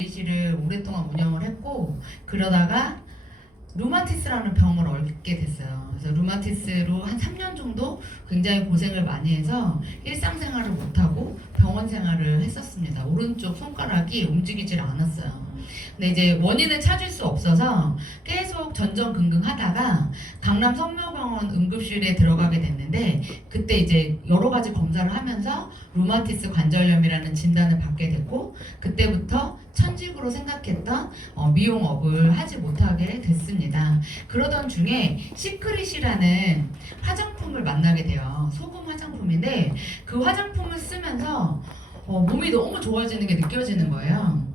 의실을 오랫동안 운영을 했고 그러다가 루마티스라는 병을 앓게 됐어요. 그래서 루마티스로 한 3년 정도 굉장히 고생을 많이 해서 일상생활을 못하고 병원 생활을 했었습니다. 오른쪽 손가락이 움직이질 않았어요. 근데 이제 원인을 찾을 수 없어서 계속 전전긍긍하다가 강남 성묘병원 응급실에 들어가게 됐는데 그때 이제 여러 가지 검사를 하면서 루마티스 관절염이라는 진단을 받게 됐고 그때부터 천직으로 생각했던 미용업을 하지 못하게 됐습니다. 그러던 중에 시크릿이라는 화장품을 만나게 돼요. 소금 화장품인데 그 화장품을 쓰면서 몸이 너무 좋아지는 게 느껴지는 거예요.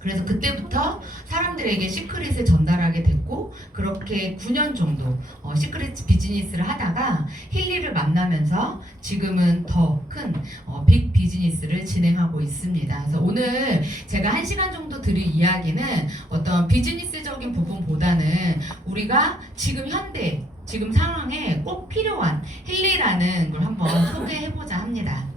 그래서 그때부터 사람들에게 시크릿을 전달하게 됐고 그렇게 9년 정도 시크릿 비즈니스를 하다가 힐리를 만나면서 지금은 더 큰 빅 비즈니스를 진행하고 있습니다. 그래서 오늘 제가 1시간 정도 드릴 이야기는 어떤 비즈니스적인 부분보다는 우리가 지금 현대 지금 상황에 꼭 필요한 힐리라는 걸 한번 소개해보자 합니다.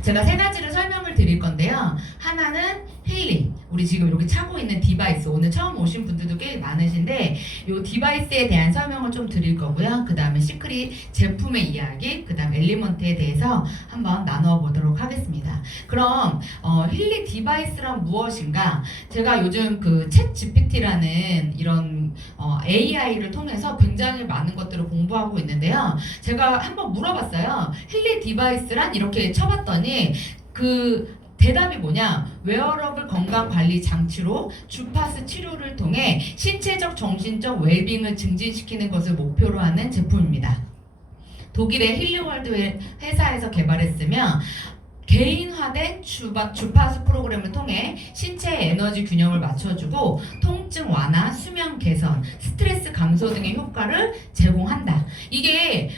제가 세 가지를 설명을 드릴 건데요. 하나는 힐링. 우리 지금 이렇게 차고 있는 디바이스. 오늘 처음 오신 분들도 꽤 많으신데 이 디바이스에 대한 설명을 좀 드릴 거고요. 그 다음에 시크릿 제품의 이야기, 그 다음 엘리먼트에 대해서 한번 나눠 보도록 하겠습니다. 그럼 힐링 디바이스란 무엇인가? 제가 요즘 그 챗 GPT라는 이런 AI를 통해서 굉장히 많은 것들을 공부하고 있는데요. 제가 한번 물어봤어요. 힐링 디바이스란 이렇게 쳐봤더니 그 대답이 뭐냐? 웨어러블 건강관리 장치로 주파수 치료를 통해 신체적, 정신적 웰빙을 증진시키는 것을 목표로 하는 제품입니다. 독일의 힐리월드 회사에서 개발했으며 개인화된 주파수 프로그램을 통해 신체의 에너지 균형을 맞춰주고 통증 완화, 수면 개선, 스트레스 감소 등의 효과를 제공한다. 이게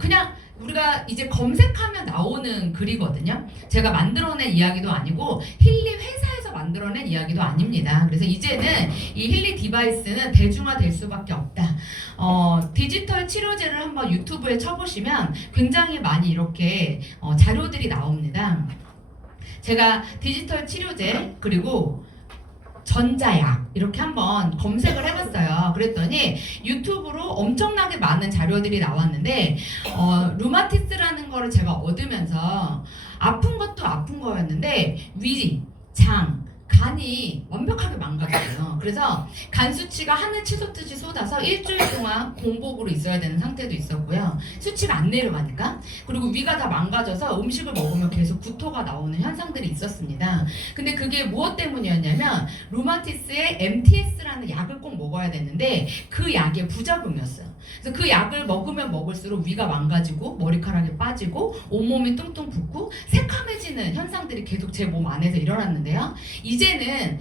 그냥 우리가 이제 검색하면 나오는 글이거든요. 제가 만들어낸 이야기도 아니고 힐리 회사에서 만들어낸 이야기도 아닙니다. 그래서 이제는 이 힐리 디바이스는 대중화될 수밖에 없다. 디지털 치료제를 한번 유튜브에 쳐보시면 굉장히 많이 이렇게 자료들이 나옵니다. 제가 디지털 치료제 그리고 전자약 이렇게 한번 검색을 해봤어요. 그랬더니 유튜브로 엄청나게 많은 자료들이 나왔는데 루마티스라는 거를 제가 얻으면서 아픈 것도 아픈 거였는데 위, 장, 간이 완벽하게 망가졌어요. 그래서 간 수치가 하늘 치솟듯이 쏟아서 일주일 동안 공복으로 있어야 되는 상태도 있었고요. 수치가 안 내려가니까. 그리고 위가 다 망가져서 음식을 먹으면 계속 구토가 나오는 현상들이 있었습니다. 근데 그게 무엇 때문이었냐면 루마티스의 MTS라는 약을 꼭 먹어야 되는데 그 약의 부작용이었어요. 그래서 그 약을 먹으면 먹을수록 위가 망가지고 머리카락이 빠지고 온몸이 뚱뚱 붓고 새카매지는 현상들이 계속 제 몸 안에서 일어났는데요. 이제는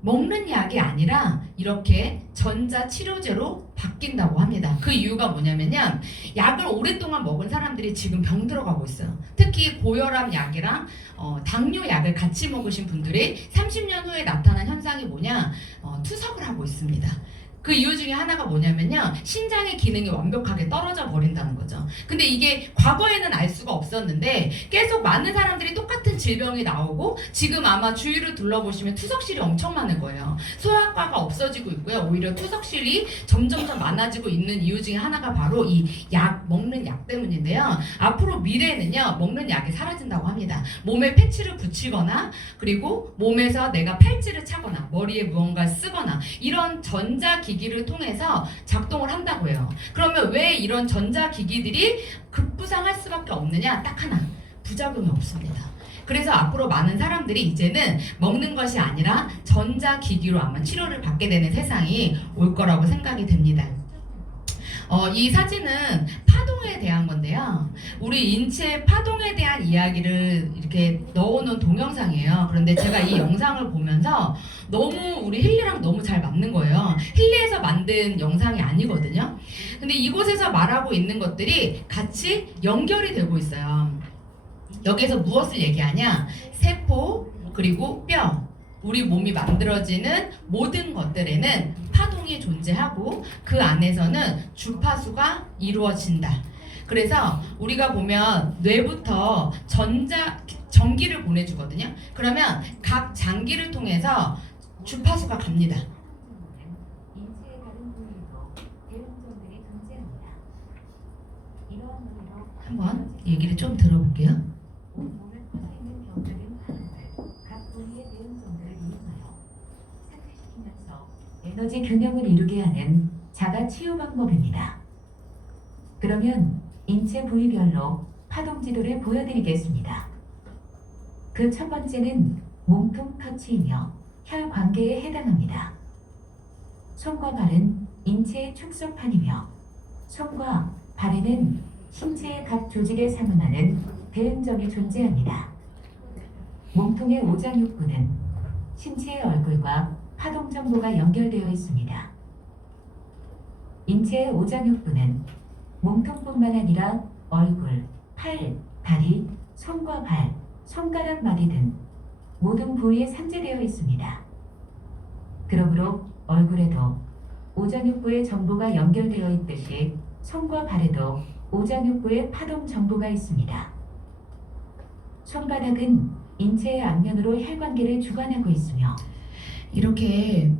먹는 약이 아니라 이렇게 전자치료제로 바뀐다고 합니다. 그 이유가 뭐냐면요. 약을 오랫동안 먹은 사람들이 지금 병 들어가고 있어요. 특히 고혈압 약이랑 당뇨 약을 같이 먹으신 분들이 30년 후에 나타난 현상이 뭐냐? 투석을 하고 있습니다. 그 이유 중에 하나가 뭐냐면요. 신장의 기능이 완벽하게 떨어져 버린다는 거죠. 근데 이게 과거에는 알 수가 없었는데 계속 많은 사람들이 똑같은 질병이 나오고 지금 아마 주위를 둘러보시면 투석실이 엄청 많은 거예요. 소아과가 없어지고 있고요. 오히려 투석실이 점점점 많아지고 있는 이유 중에 하나가 바로 이 약, 먹는 약 때문인데요. 앞으로 미래에는요. 먹는 약이 사라진다고 합니다. 몸에 패치를 붙이거나 그리고 몸에서 내가 팔찌를 차거나 머리에 무언가 쓰거나 이런 전자기기를 통해서 작동을 한다고 해요. 그러면 왜 이런 전자기기들이 급부상할 수밖에 없느냐? 딱 하나, 부작용이 없습니다. 그래서 앞으로 많은 사람들이 이제는 먹는 것이 아니라 전자기기로 아마 치료를 받게 되는 세상이 올 거라고 생각이 됩니다. 이 사진은 파동에 대한 건데요. 우리 인체의 파동에 대한 이야기를 이렇게 넣어놓은 동영상이에요. 그런데 제가 이 영상을 보면서 너무 우리 힐리랑 너무 잘 맞는 거예요. 힐리에서 만든 영상이 아니거든요. 근데 이곳에서 말하고 있는 것들이 같이 연결이 되고 있어요. 여기에서 무엇을 얘기하냐? 세포, 그리고 뼈, 우리 몸이 만들어지는 모든 것들에는 파동이 존재하고 그 안에서는 주파수가 이루어진다. 그래서 우리가 보면 뇌부터 전기를 보내주거든요. 그러면 각 장기를 통해서 주파수가 갑니다. 인체의 다른 부위에도 대응종들이 존재합니다. 이러한 논리로 한번 얘기를 좀 들어볼게요. 온몸을 퍼져 있는 병들인 반응을 각 부위의 대응종들을 이용하여 상쇄시키면서 에너지 균형을 이루게 하는 자가 치유 방법입니다. 그러면 인체 부위별로 파동 지도를 보여드리겠습니다. 그 첫 번째는 몸통 터치이며 혈 관계에 해당합니다. 손과 발은 인체의 축소판이며 손과 발에는 신체의 각 조직에 상응하는 대응점이 존재합니다. 몸통의 오장육부는 신체의 얼굴과 파동 정보가 연결되어 있습니다. 인체의 오장육부는 몸통뿐만 아니라 얼굴, 팔, 다리, 손과 발, 손가락 마디 등 모든 부위에 상재되어 있습니다. 그러므로 얼굴에도 오장육부의 정보가 연결되어 있듯이 손과 발에도 오장육부의 파동 정보가 있습니다. 손바닥은 인체의 앞면으로 혈관계를 주관하고 있으며 이렇게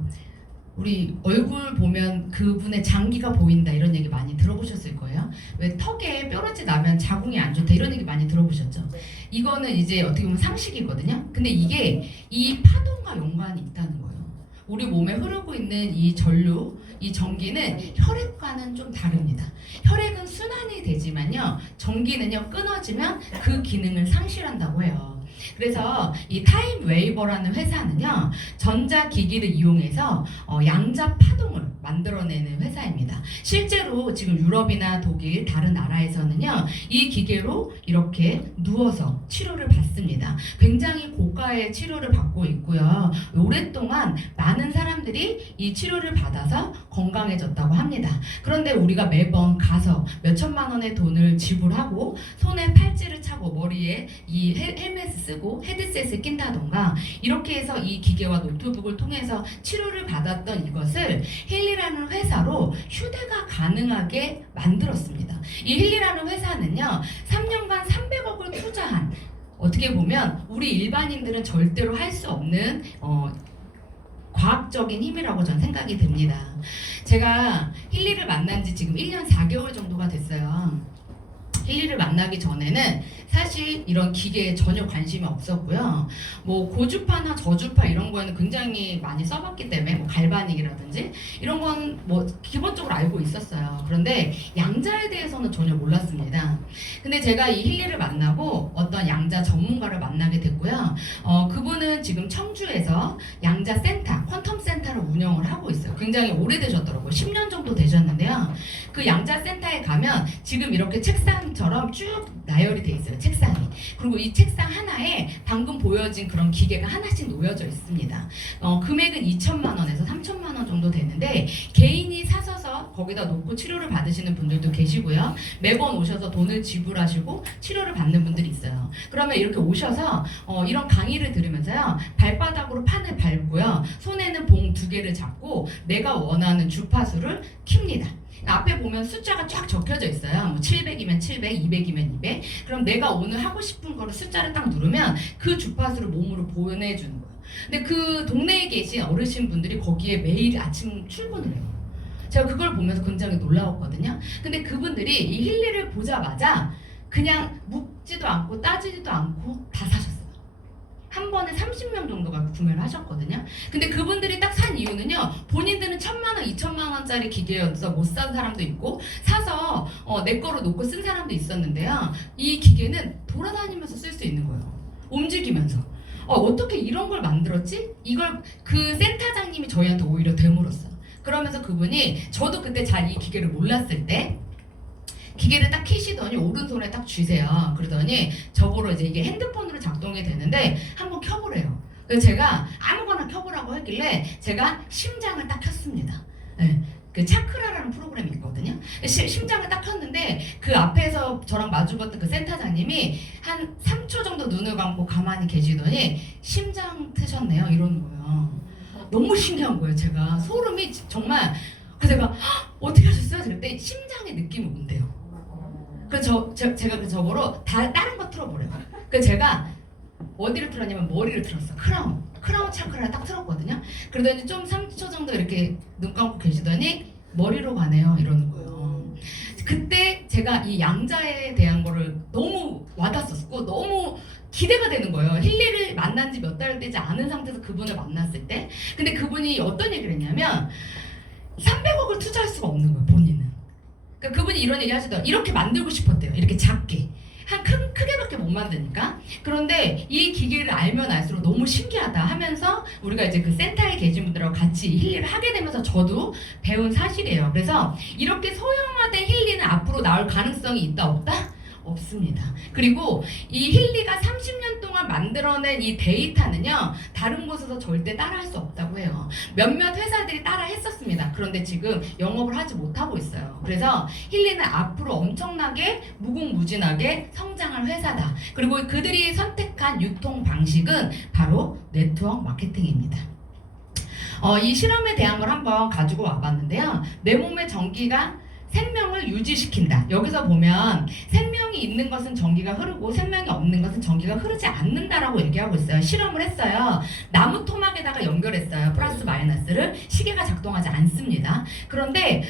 우리 얼굴 보면 그분의 장기가 보인다 이런 얘기 많이 들어보셨을 거예요. 왜 턱에 뾰루지 나면 자궁이 안 좋다 이런 얘기 많이 들어보셨죠. 이거는 이제 어떻게 보면 상식이거든요. 근데 이게 이 파동과 연관이 있다는 거예요. 우리 몸에 흐르고 있는 이 전류, 이 전기는 혈액과는 좀 다릅니다. 혈액은 순환이 되지만요, 전기는요 끊어지면 그 기능을 상실한다고 해요. 그래서 이 타임 웨이버라는 회사는요 전자기기를 이용해서 양자 파동을 만들어내는 회사입니다. 실제로 지금 유럽이나 독일 다른 나라에서는요 이 기계로 이렇게 누워서 치료를 받습니다. 굉장히 고가의 치료를 받고 있고요. 오랫동안 많은 사람들이 이 치료를 받아서 건강해졌다고 합니다. 그런데 우리가 매번 가서 몇 천만 원의 돈을 지불하고 손에 팔찌를 차고 머리에 이 헬멧을 쓰고 헤드셋을 낀다던가 이렇게 해서 이 기계와 노트북을 통해서 치료를 받았던 이것을 힐리라는 회사로 휴대가 가능하게 만들었습니다. 이 힐리라는 회사는요 3년간 300억을 투자한, 어떻게 보면 우리 일반인들은 절대로 할 수 없는 과학적인 힘이라고 저는 생각이 됩니다. 제가 힐리를 만난 지 지금 1년 4개월 정도가 됐어요. 힐리를 만나기 전에는 사실 이런 기계에 전혀 관심이 없었고요. 뭐 고주파나 저주파 이런 거에는 굉장히 많이 써봤기 때문에 뭐 갈바닉이라든지 이런 건 뭐 기본적으로 알고 있었어요. 그런데 양자에 대해서는 전혀 몰랐습니다. 근데 제가 이 힐리를 만나고 어떤 양자 전문가를 만나게 됐고요. 그분은 지금 청주에서 양자 센터, 퀀텀 센터를 운영을 하고 있어요. 굉장히 오래되셨더라고요. 10년 정도 되셨는데요. 그 양자 센터에 가면 지금 이렇게 책상처럼 쭉 나열이 돼 있어요. 책상이. 그리고 이 책상 하나에 방금 보여진 그런 기계가 하나씩 놓여져 있습니다. 금액은 2천만 원에서 3천만 원 정도 되는데 개인이 사서서 거기다 놓고 치료를 받으시는 분들도 계시고요. 매번 오셔서 돈을 지불하시고 치료를 받는 분들이 있어요. 그러면 이렇게 오셔서 이런 강의를 들으면서요. 발바닥으로 판을 밟고요. 손에는 봉 2개를 잡고 내가 원하는 주파수를 킵니다. 앞에 보면 숫자가 쫙 적혀져 있어요. 뭐 700이면 700, 200이면 200. 그럼 내가 오늘 하고 싶은 거를 숫자를 딱 누르면 그 주파수를 몸으로 보내주는 거예요. 근데 그 동네에 계신 어르신 분들이 거기에 매일 아침 출근을 해요. 제가 그걸 보면서 굉장히 놀라웠거든요. 근데 그분들이 이 힐리를 보자마자 그냥 묻지도 않고 따지지도 않고 다 사셨어요. 한 번에 30명 정도가 구매를 하셨거든요. 근데 그분들이 딱 산 이유는요. 본인들은 1,000만 원, 2천만 원짜리 기계여서 못 산 사람도 있고 사서 내 거로 놓고 쓴 사람도 있었는데요. 이 기계는 돌아다니면서 쓸 수 있는 거예요. 움직이면서. 어떻게 이런 걸 만들었지? 이걸 그 센터장님이 저희한테 오히려 되물었어요. 그러면서 그분이 저도 그때 잘 이 기계를 몰랐을 때 기계를 딱 키시더니 오른손에 딱 쥐세요. 그러더니 저보러 이제 이게 핸드폰으로 작동이 되는데 한번 켜보래요. 그래서 제가 아무거나 켜보라고 했길래 제가 심장을 딱 켰습니다. 네. 그 차크라라는 프로그램이 있거든요. 심장을 딱 켰는데 그 앞에서 저랑 마주봤던 그 센터장님이 한 3초 정도 눈을 감고 가만히 계시더니 심장 트셨네요 이러는 거예요. 너무 신기한 거예요. 제가 소름이 정말. 그래서 제가 어떻게 하셨어요? 그랬더니 심장의 느낌이 온대요. 그래서 제가 그 저거로 다른 거 틀어보래요. 그래서 제가 어디를 틀었냐면 머리를 틀었어. 크라운 차크라를 딱 틀었거든요. 그러더니 좀 3초 정도 이렇게 눈 감고 계시더니 머리로 가네요 이러는 거예요. 그때 제가 이 양자에 대한 거를 너무 와닿았었고 너무 기대가 되는 거예요. 힐리를 만난 지 몇 달 되지 않은 상태에서 그분을 만났을 때. 근데 그분이 어떤 얘기를 했냐면 300억을 투자할 수가 없는 거예요, 본인은. 그러니까 그분이 이런 얘기 하시더라고요. 이렇게 만들고 싶었대요. 이렇게 작게. 크게밖에 못 만드니까. 그런데 이 기계를 알면 알수록 너무 신기하다 하면서 우리가 이제 그 센터에 계신 분들하고 같이 힐리를 하게 되면서 저도 배운 사실이에요. 그래서 이렇게 소형화된 힐리는 앞으로 나올 가능성이 있다 없다? 없습니다. 그리고 이 힐리가 30년 동안 만들어낸 이 데이터는요, 다른 곳에서 절대 따라할 수 없다고 해요. 몇몇 회사들이 따라 했었습니다. 그런데 지금 영업을 하지 못하고 있어요. 그래서 힐리는 앞으로 엄청나게 무궁무진하게 성장할 회사다. 그리고 그들이 선택한 유통 방식은 바로 네트워크 마케팅입니다. 이 실험에 대한 걸 한번 가지고 와봤는데요. 내 몸의 전기가 생명을 유지시킨다. 여기서 보면 생명이 있는 것은 전기가 흐르고 생명이 없는 것은 전기가 흐르지 않는다라고 얘기하고 있어요. 실험을 했어요. 나무 토막에다가 연결했어요. 플러스 마이너스를. 시계가 작동하지 않습니다. 그런데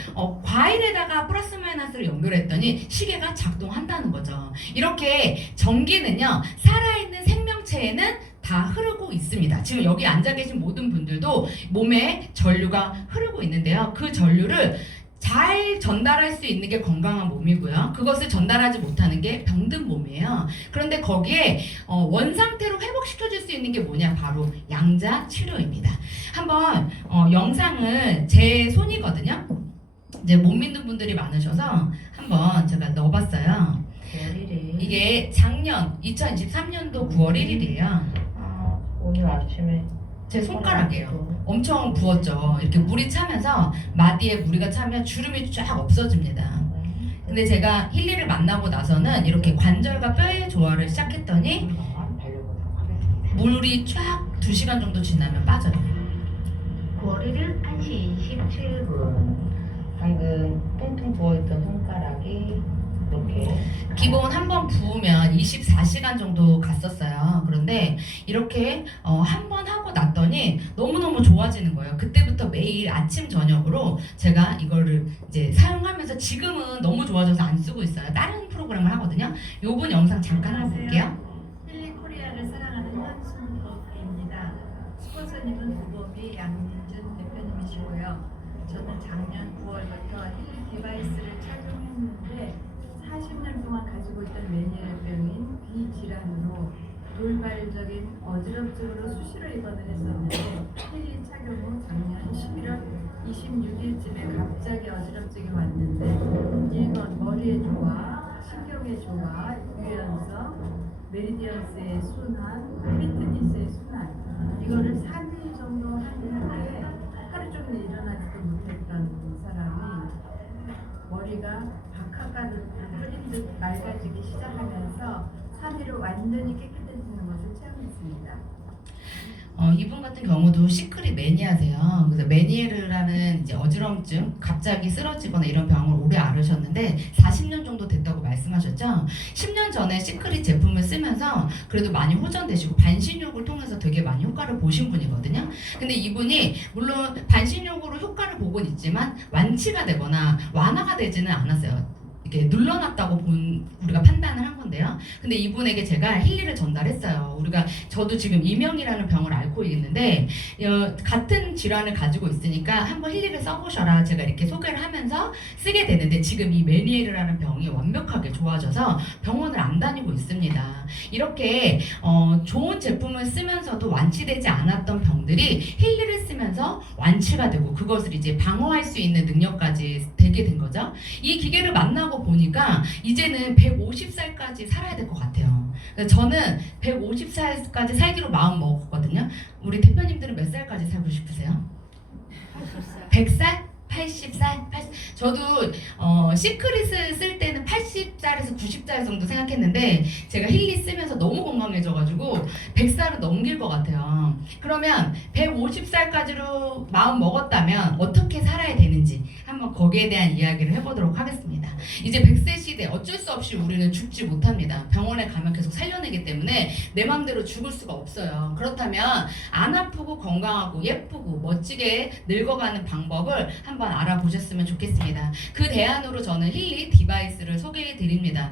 과일에다가 플러스 마이너스를 연결했더니 시계가 작동한다는 거죠. 이렇게 전기는요, 살아있는 생명체에는 다 흐르고 있습니다. 지금 여기 앉아 계신 모든 분들도 몸에 전류가 흐르고 있는데요. 그 전류를 잘 전달할 수 있는 게 건강한 몸이고요. 그것을 전달하지 못하는 게 병든 몸이에요. 그런데 거기에 원상태로 회복시켜줄 수 있는 게 뭐냐? 바로 양자 치료입니다. 한번 영상을 제 손이거든요. 이제 못 믿는 분들이 많으셔서 한번 제가 넣어봤어요. 이게 작년 2023년도 9월 1일이에요. 오늘 아침에 제 손가락이에요. 엄청 부었죠. 이렇게 물이 차면서 마디에 무리가 차면 주름이 쫙 없어집니다. 근데 제가 힐리를 만나고 나서는 이렇게 관절과 뼈의 조화를 시작했더니 물이 쫙 2시간 정도 지나면 빠져요. 9월 1일 1시 27분 방금 통통 부어있던 손가락이 이렇게 기본 한 번 부으면 24시간 정도 갔었어요. 그런데 이렇게 한 번 하고 났더니 너무너무 좋아지는 거예요. 그때부터 매일 아침 저녁으로 제가 이거를 이제 사용하면서 지금은 너무 좋아져서 안 쓰고 있어요. 다른 프로그램을 하거든요. 요번 영상 잠깐 한번 볼게요. 힐리 코리아를 사랑하는 현순입니다. 스폰서님은 우범이 양민준 대표님이시고요. 저는 작년 9월부터 힐리 디바이스를 착용했는데 40년 동안 가지고 있던 메니엘병인 귀 질환으로 돌발적인 어지럼증으로 수시로 입원을 했었는데 힐리 착용 후 작년 11월 26일쯤에 갑자기 어지럼증이 왔는데 1번 머리의 조화, 신경의 조화, 유연성, 메리디언스의 순환, 피트니스의 순환, 이거를 3일 정도 했는데 하루 종일 일어나지도 못했던 사람이 머리가 박하가를 뿌린 듯 맑아지기 시작하면서 3일 후 완전히 깨끗해지는 것을 체험했습니다. 이분 같은 경우도 시크릿 매니아세요. 그래서 메니에르라는 이제 어지럼증, 갑자기 쓰러지거나 이런 병을 오래 앓으셨는데 40년 정도 됐다고 말씀하셨죠. 10년 전에 시크릿 제품을 쓰면서 그래도 많이 호전되시고 반신욕을 통해서 되게 많이 효과를 보신 분이거든요. 근데 이분이 물론 반신욕으로 효과를 보곤 있지만 완치가 되거나 완화가 되지는 않았어요. 이렇게 눌러놨다고 우리가 판단을 한 건데요. 근데 이분에게 제가 힐리를 전달했어요. 저도 지금 이명이라는 병을 앓고 있는데 같은 질환을 가지고 있으니까 한번 힐리를 써보셔라. 제가 이렇게 소개를 하면서 쓰게 되는데 지금 이 메니에르라는 병이 완벽하게 좋아져서 병원을 안 다니고 있습니다. 이렇게 좋은 제품을 쓰면서도 완치되지 않았던 병들이 힐리를 쓰면서 완치가 되고 그것을 이제 방어할 수 있는 능력까지 되게 된 거죠. 이 기계를 만나고 보니까 이제는 150살까지 살아야 될 것 같아요. 저는 150살까지 살기로 마음 먹었거든요. 우리 대표님들은 몇 살까지 살고 싶으세요? 100살? 80살? 저도 시크릿을 쓸 때는 80살에서 90살 정도 생각했는데 제가 힐리 쓰면서 너무 건강해져가지고 100살은 넘길 것 같아요. 그러면 150살까지로 마음 먹었다면 어떻게 살아야 되는지 한번 한번 거기에 대한 이야기를 해보도록 하겠습니다. 이제 100세 시대 어쩔 수 없이 우리는 죽지 못합니다. 병원에 가면 계속 살려내기 때문에 내 맘대로 죽을 수가 없어요. 그렇다면 안 아프고 건강하고 예쁘고 멋지게 늙어가는 방법을 한번 알아보셨으면 좋겠습니다. 그 대안으로 저는 힐리 디바이스를 소개해 드립니다.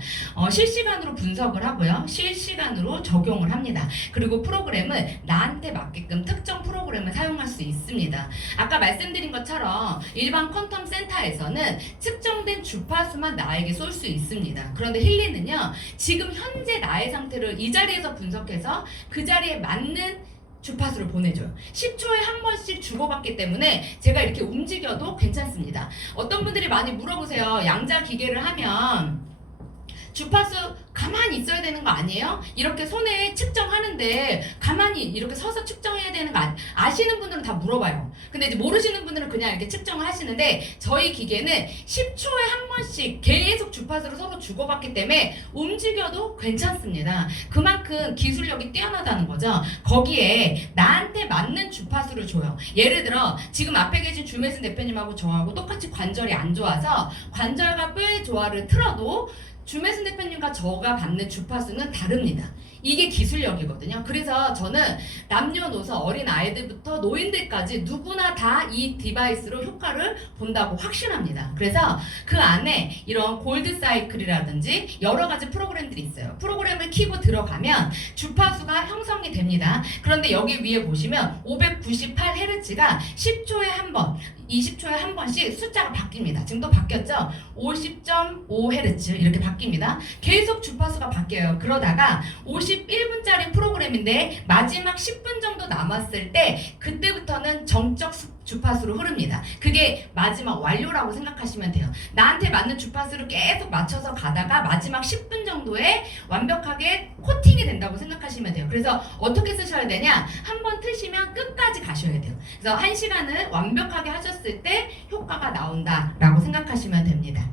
실시간으로 분석을 하고요. 실시간으로 적용을 합니다. 그리고 프로그램을 나한테 맞게끔 특정 프로그램을 사용할 수 있습니다. 아까 말씀드린 것처럼 일반 퀀텀 센터에서는 측정된 주파수만 나에게 쏠 수 있습니다. 그런데 힐리는요, 지금 현재 나의 상태를 이 자리에서 분석해서 그 자리에 맞는 주파수를 보내줘요. 10초에 한 번씩 주고받기 때문에 제가 이렇게 움직여도 괜찮습니다. 어떤 분들이 많이 물어보세요. 양자 기계를 하면 주파수 가만히 있어야 되는 거 아니에요? 이렇게 손에 측정하는데 가만히 이렇게 서서 측정해야 되는 거 아시는 분들은 다 물어봐요. 근데 이제 모르시는 분들은 그냥 이렇게 측정을 하시는데 저희 기계는 10초에 한 번씩 계속 주파수를 서로 주고받기 때문에 움직여도 괜찮습니다. 그만큼 기술력이 뛰어나다는 거죠. 거기에 나한테 맞는 주파수를 줘요. 예를 들어 지금 앞에 계신 주메슨 대표님하고 저하고 똑같이 관절이 안 좋아서 관절과 뼈의 조화를 틀어도 주메슨 대표님과 저가 받는 주파수는 다릅니다. 이게 기술력이거든요. 그래서 저는 남녀노소 어린 아이들부터 노인들까지 누구나 다 이 디바이스로 효과를 본다고 확신합니다. 그래서 그 안에 이런 골드 사이클이라든지 여러 가지 프로그램들이 있어요. 프로그램을 키고 들어가면 주파수가 형성이 됩니다. 그런데 여기 위에 보시면 598Hz가 10초에 한 번, 20초에 한 번씩 숫자가 바뀝니다. 지금 또 바뀌었죠? 50.5Hz 이렇게 바뀝니다. 계속 주파수가 바뀌어요. 그러다가 51분짜리 프로그램인데 마지막 10분 정도 남았을 때 그때부터는 정적 주파수로 흐릅니다. 그게 마지막 완료라고 생각하시면 돼요. 나한테 맞는 주파수를 계속 맞춰서 가다가 마지막 10분 정도에 완벽하게 코팅이 된다고 생각하시면 돼요. 그래서 어떻게 쓰셔야 되냐? 한번 트시면 끝까지 가셔야 돼요. 그래서 1시간을 완벽하게 하셨을 때 효과가 나온다라고 생각하시면 됩니다.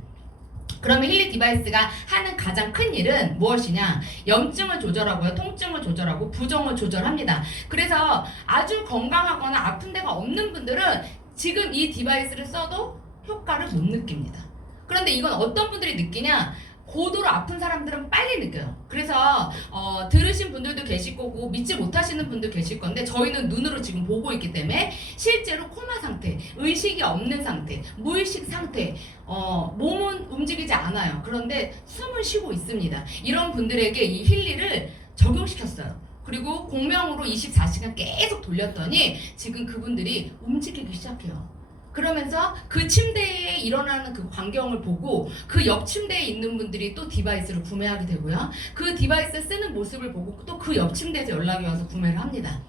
그러면 힐리 디바이스가 하는 가장 큰 일은 무엇이냐? 염증을 조절하고요, 통증을 조절하고 부종을 조절합니다. 그래서 아주 건강하거나 아픈 데가 없는 분들은 지금 이 디바이스를 써도 효과를 못 느낍니다. 그런데 이건 어떤 분들이 느끼냐? 고도로 아픈 사람들은 빨리 느껴요. 그래서 들으신 분들도 계실 거고 믿지 못하시는 분도 계실 건데 저희는 눈으로 지금 보고 있기 때문에 실제로 코마 상태, 의식이 없는 상태, 무의식 상태, 몸은 움직이지 않아요. 그런데 숨을 쉬고 있습니다. 이런 분들에게 이 힐리를 적용시켰어요. 그리고 공명으로 24시간 계속 돌렸더니 지금 그분들이 움직이기 시작해요. 그러면서 그 침대에 일어나는 그 광경을 보고 그 옆 침대에 있는 분들이 또 디바이스를 구매하게 되고요. 그 디바이스 쓰는 모습을 보고 또 그 옆 침대에서 연락이 와서 구매를 합니다.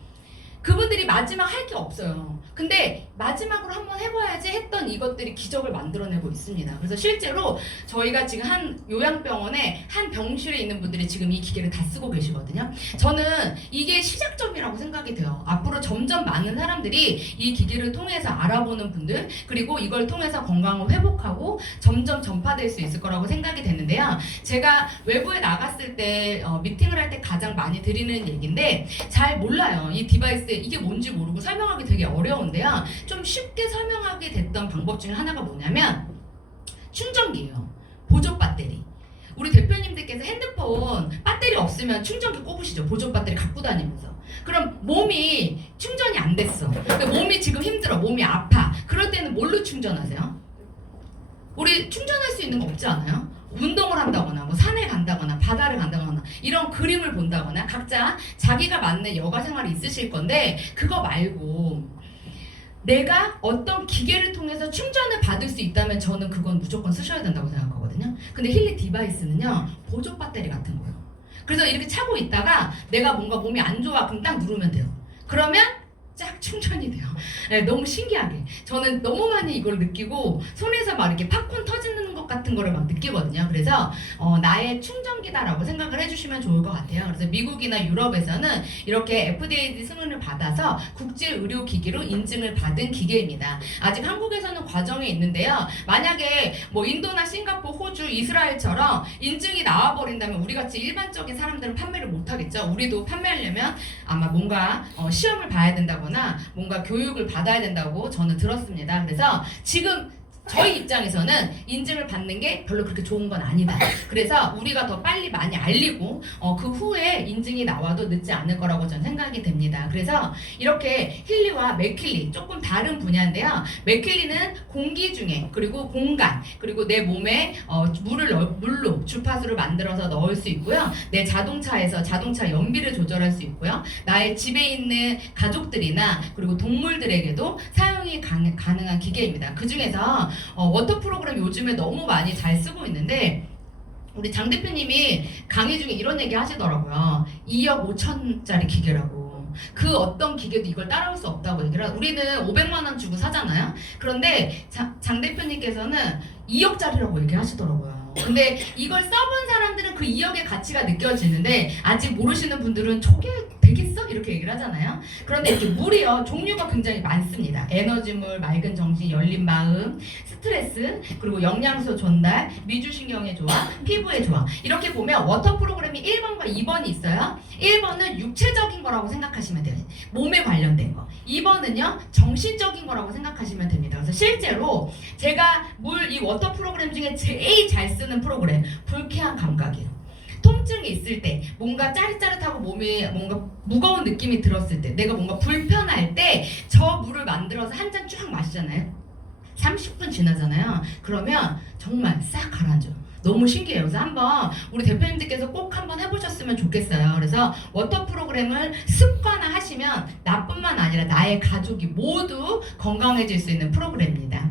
그분들이 마지막 할 게 없어요. 근데 마지막으로 한번 해봐야지 했던 이것들이 기적을 만들어내고 있습니다. 그래서 실제로 저희가 지금 한 요양병원에 한 병실에 있는 분들이 지금 이 기계를 다 쓰고 계시거든요. 저는 이게 시작점이라고 생각이 돼요. 앞으로 점점 많은 사람들이 이 기계를 통해서 알아보는 분들, 그리고 이걸 통해서 건강을 회복하고 점점 전파될 수 있을 거라고 생각이 되는데요. 제가 외부에 나갔을 때 미팅을 할 때 가장 많이 드리는 얘기인데 잘 몰라요. 이 디바이스 이게 뭔지 모르고 설명하기 되게 어려운데요. 좀 쉽게 설명하게 됐던 방법 중에 하나가 뭐냐면 충전기예요. 보조 배터리. 우리 대표님들께서 핸드폰 배터리 없으면 충전기 꼽으시죠. 보조 배터리 갖고 다니면서. 그럼 몸이 충전이 안 됐어. 근데 몸이 지금 힘들어. 몸이 아파. 그럴 때는 뭘로 충전하세요? 우리 충전할 수 있는 거 없지 않아요? 운동을 한다거나 뭐 산에 간다거나 바다를 간다거나 이런 그림을 본다거나 각자 자기가 맞는 여가 생활이 있으실 건데 그거 말고 내가 어떤 기계를 통해서 충전을 받을 수 있다면 저는 그건 무조건 쓰셔야 된다고 생각하거든요. 근데 힐리 디바이스는요 보조 배터리 같은 거예요. 그래서 이렇게 차고 있다가 내가 뭔가 몸이 안 좋아 그럼 딱 누르면 돼요. 그러면 쫙 충전이 돼요. 네, 너무 신기하게 저는 너무 많이 이걸 느끼고 손에서 막 이렇게 팝콘 터지는 것 같은 거를 막 느끼거든요. 그래서 나의 충전기다라고 생각을 해주시면 좋을 것 같아요. 그래서 미국이나 유럽에서는 이렇게 FDA 승인을 받아서 국제 의료기기로 인증을 받은 기계입니다. 아직 한국에서는 과정에 있는데요. 만약에 뭐 인도나 싱가포르, 호주, 이스라엘처럼 인증이 나와버린다면 우리같이 일반적인 사람들은 판매를 못하겠죠. 우리도 판매하려면 아마 뭔가 시험을 봐야 된다고 뭔가 교육을 받아야 된다고 저는 들었습니다. 그래서 지금 저희 입장에서는 인증을 받는 게 별로 그렇게 좋은 건 아니다. 그래서 우리가 더 빨리 많이 알리고 그 후에 인증이 나와도 늦지 않을 거라고 저는 생각이 됩니다. 그래서 이렇게 힐리와 맥힐리 조금 다른 분야인데요. 맥힐리는 공기 중에 그리고 공간 그리고 내 몸에 물로 주파수를 만들어서 넣을 수 있고요. 내 자동차에서 자동차 연비를 조절할 수 있고요. 나의 집에 있는 가족들이나 그리고 동물들에게도 사용이 가능한 기계입니다. 그 중에서 워터 프로그램 요즘에 너무 많이 잘 쓰고 있는데 우리 장 대표님이 강의 중에 이런 얘기 하시더라고요. 2억 5천짜리 기계라고. 그 어떤 기계도 이걸 따라올 수 없다고 얘기를 우리는 500만 원 주고 사잖아요. 그런데 장 대표님께서는 2억짜리라고 얘기하시더라고요. 근데 이걸 써본 사람들은 그 2억의 가치가 느껴지는데 아직 모르시는 분들은 저게 되겠어? 이렇게 얘기를 하잖아요. 그런데 이렇게 물이요 종류가 굉장히 많습니다. 에너지물, 맑은 정신, 열린 마음, 스트레스, 그리고 영양소 전달, 미주신경의 조화, 피부의 조화. 이렇게 보면 워터 프로그램이 1번과 2번이 있어요. 1번은 육체적인 거라고 생각하시면 돼요. 몸에 관련된 거. 2번은요 정신적인 거라고 생각하시면 됩니다. 그래서 실제로 제가 이 워터 프로그램 중에 제일 잘 쓰는 프로그램 불쾌한 감각이에요. 통증이 있을 때 뭔가 짜릿짜릿하고 몸에 뭔가 무거운 느낌이 들었을 때 내가 뭔가 불편할 때 저 물을 만들어서 한 잔 쫙 마시잖아요. 30분 지나잖아요. 그러면 정말 싹 가라앉아요. 너무 신기해요. 그래서 한번 우리 대표님들께서 꼭 한번 해보셨으면 좋겠어요. 그래서 워터 프로그램을 습관화하시면 나뿐만 아니라 나의 가족이 모두 건강해질 수 있는 프로그램입니다.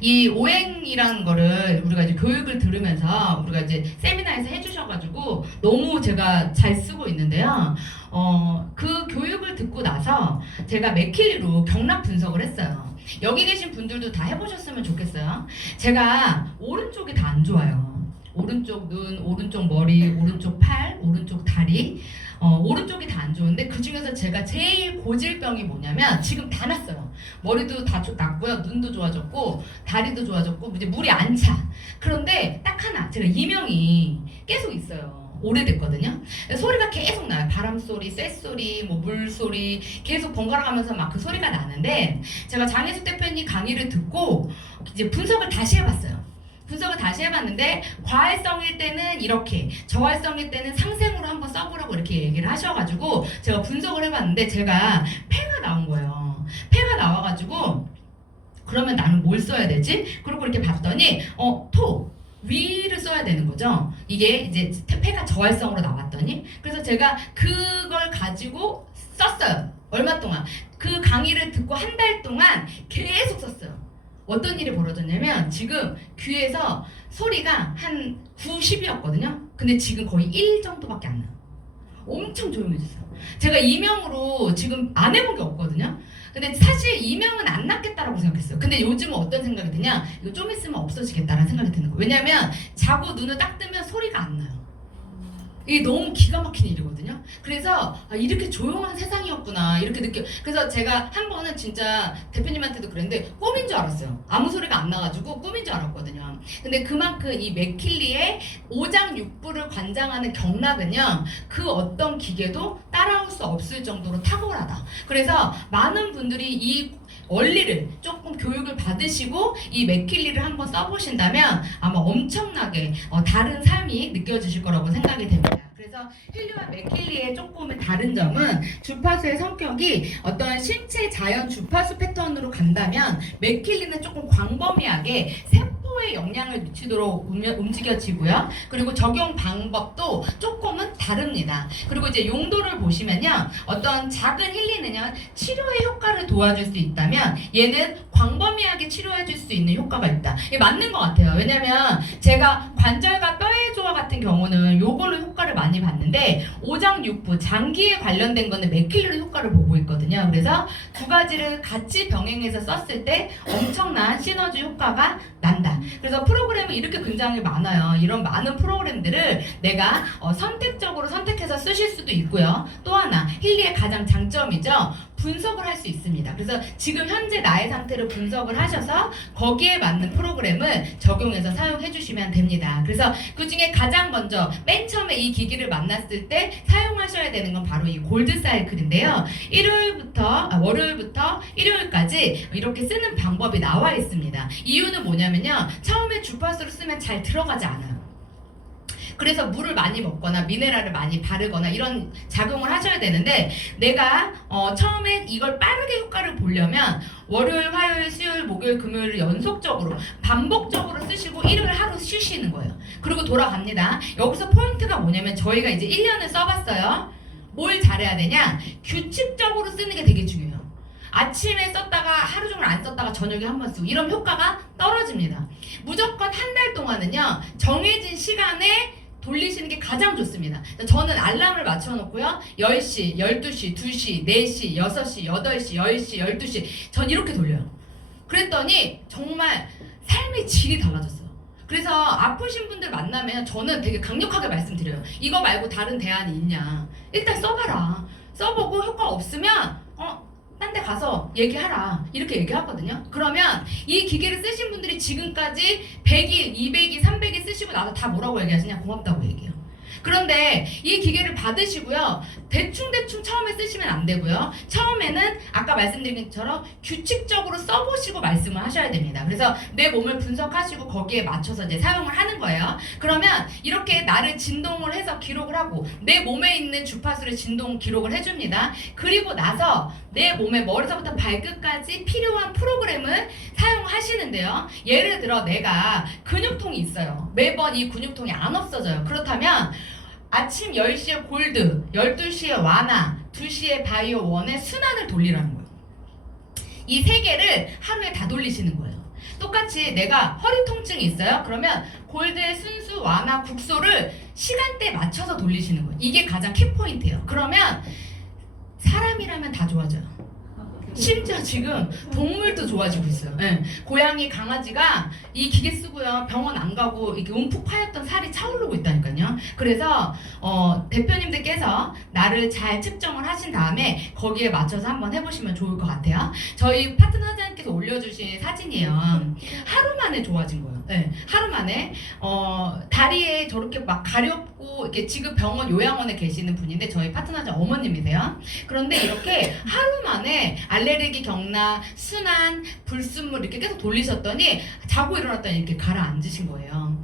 이 오행이라는 거를 우리가 이제 교육을 들으면서 우리가 이제 세미나에서 해주셔가지고 너무 제가 잘 쓰고 있는데요. 그 교육을 듣고 나서 제가 맥힐리로 경락 분석을 했어요. 여기 계신 분들도 다 해보셨으면 좋겠어요. 제가 오른쪽이 다 안 좋아요. 오른쪽 눈, 오른쪽 머리, 오른쪽 팔, 오른쪽 다리, 오른쪽이 다 안 좋은데 그 중에서 제가 제일 고질병이 뭐냐면 지금 다 났어요. 머리도 다 났고요, 눈도 좋아졌고 다리도 좋아졌고 이제 물이 안 차. 그런데 딱 하나, 제가 이명이 계속 있어요. 오래됐거든요. 소리가 계속 나요. 바람 소리, 쇳 소리, 뭐 물 소리 계속 번갈아 가면서 막 그 소리가 나는데 제가 장혜숙 대표님 강의를 듣고 이제 분석을 다시 해봤어요. 분석을 다시 해봤는데 과활성일 때는 이렇게 저활성일 때는 상생으로 한번 써보라고 이렇게 얘기를 하셔가지고 제가 분석을 해봤는데 제가 폐가 나온 거예요. 폐가 나와가지고 그러면 나는 뭘 써야 되지? 그리고 이렇게 봤더니 위를 써야 되는 거죠. 이게 이제 폐가 저활성으로 나왔더니 그래서 제가 그걸 가지고 썼어요. 얼마 동안 그 강의를 듣고 한 달 동안 계속 썼어요. 어떤 일이 벌어졌냐면 지금 귀에서 소리가 한 90이었거든요. 근데 지금 거의 1 정도밖에 안 나요. 엄청 조용해졌어요. 제가 이명으로 지금 안 해본 게 없거든요. 근데 사실 이명은 안 낫겠다라고 생각했어요. 근데 요즘은 어떤 생각이 드냐, 이거 좀 있으면 없어지겠다라는 생각이 드는 거예요. 왜냐면 자고 눈을 딱 뜨면 소리가 안 나요. 이게 너무 기가 막힌 일이거든요. 그래서 이렇게 조용한 세상이었구나 이렇게 느껴. 그래서 제가 한 번은 진짜 대표님한테도 그랬는데 꿈인 줄 알았어요. 아무 소리가 안 나가지고 꿈인 줄 알았거든요. 근데 그만큼 이 맥힐리의 오장육부를 관장하는 경락은요 그 어떤 기계도 따라올 수 없을 정도로 탁월하다. 그래서 많은 분들이 이 원리를 조금 교육을 받으시고 이 맥힐리를 한번 써보신다면 아마 엄청나게 다른 삶이 느껴지실 거라고 생각이 됩니다. 그래서 힐리와 맥힐리의 조금의 다른 점은 주파수의 성격이 어떤 신체 자연 주파수 패턴으로 간다면 맥힐리는 조금 광범위하게 세포에 영향을 미치도록 움직여지고요. 그리고 적용 방법도 조금은 다릅니다. 그리고 이제 용도를 보시면요. 어떤 작은 힐리는요. 치료의 효과를 도와줄 수 있다면 얘는 광범위하게 치료해줄 수 있는 효과가 있다. 이게 맞는 것 같아요. 왜냐면 제가 관절과 뼈의 조화 같은 경우는 요걸로 효과를 많이 봤는데 오장육부, 장기에 관련된 거는 맥힐리로 효과를 보고 있거든요. 그래서 두 가지를 같이 병행해서 썼을 때 엄청난 시너지 효과가 난다. 그래서 프로그램은 이렇게 굉장히 많아요. 이런 많은 프로그램들을 내가 선택적으로 선택해서 쓰실 수도 있고요. 또 하나 힐리의 가장 장점이죠. 분석을 할 수 있습니다. 그래서 지금 현재 나의 상태를 분석을 하셔서 거기에 맞는 프로그램을 적용해서 사용해 주시면 됩니다. 그래서 그 중에 가장 먼저 맨 처음에 이 기기를 만났을 때 사용하셔야 되는 건 바로 이 골드 사이클인데요. 월요일부터 일요일까지 이렇게 쓰는 방법이 나와 있습니다. 이유는 뭐냐면요. 처음에 주파수를 쓰면 잘 들어가지 않아요. 그래서 물을 많이 먹거나 미네랄을 많이 바르거나 이런 작용을 하셔야 되는데 내가 처음에 이걸 빠르게 효과를 보려면 월요일, 화요일, 수요일, 목요일, 금요일을 연속적으로 반복적으로 쓰시고 일요일 하루 쉬시는 거예요. 그리고 돌아갑니다. 여기서 포인트가 뭐냐면 저희가 이제 1년을 써봤어요. 뭘 잘해야 되냐? 규칙적으로 쓰는 게 되게 중요해요. 아침에 썼다가 하루 종일 안 썼다가 저녁에 한 번 쓰고 이런 효과가 떨어집니다. 무조건 한 달 동안은요. 정해진 시간에 돌리시는 게 가장 좋습니다. 저는 알람을 맞춰놓고요. 10시, 12시, 2시, 4시, 6시, 8시, 10시, 12시 전 이렇게 돌려요. 그랬더니 정말 삶의 질이 달라졌어요. 그래서 아프신 분들 만나면 저는 되게 강력하게 말씀드려요. 이거 말고 다른 대안이 있냐. 일단 써봐라. 써보고 효과 없으면 딴 데 가서 얘기하라 이렇게 얘기하거든요. 그러면 이 기계를 쓰신 분들이 지금까지 100일, 200일, 300일 쓰시고 나서 다 뭐라고 얘기하시냐? 고맙다고 얘기해요. 그런데 이 기계를 받으시고요. 대충 처음에 쓰시면 안 되고요. 처음에는 아까 말씀드린 것처럼 규칙적으로 써보시고 말씀을 하셔야 됩니다. 그래서 내 몸을 분석하시고 거기에 맞춰서 이제 사용을 하는 거예요. 그러면 이렇게 나를 진동을 해서 기록을 하고 내 몸에 있는 주파수를 진동 기록을 해줍니다. 그리고 나서 내 몸의 머리서부터 발끝까지 필요한 프로그램을 사용하시는데요. 예를 들어 내가 근육통이 있어요. 매번 이 근육통이 안 없어져요. 그렇다면 아침 10시에 골드, 12시에 완화, 2시에 바이오 1의 순환을 돌리라는 거예요. 이 세 개를 하루에 다 돌리시는 거예요. 똑같이 내가 허리 통증이 있어요. 그러면 골드의 순수, 완화, 국소를 시간대에 맞춰서 돌리시는 거예요. 이게 가장 키포인트예요. 그러면 사람이라면 다 좋아져요. 심지어 지금 동물도 좋아지고 있어요. 네. 고양이, 강아지가 이 기계 쓰고요. 병원 안 가고 이렇게 움푹 파였던 살이 차오르고 있다니까요. 그래서 대표님들께서 나를 잘 측정을 하신 다음에 거기에 맞춰서 한번 해보시면 좋을 것 같아요. 저희 파트너 사장님께서 올려주신 사진이에요. 하루 만에 좋아진 거예요. 네. 하루 만에 다리에 저렇게 막 가렵고 이렇게 지금 병원 요양원에 계시는 분인데 저희 파트너자 어머님이세요. 그런데 이렇게 하루 만에 알레르기 경락, 순환, 불순물 이렇게 계속 돌리셨더니 자고 일어났더니 이렇게 가라앉으신 거예요.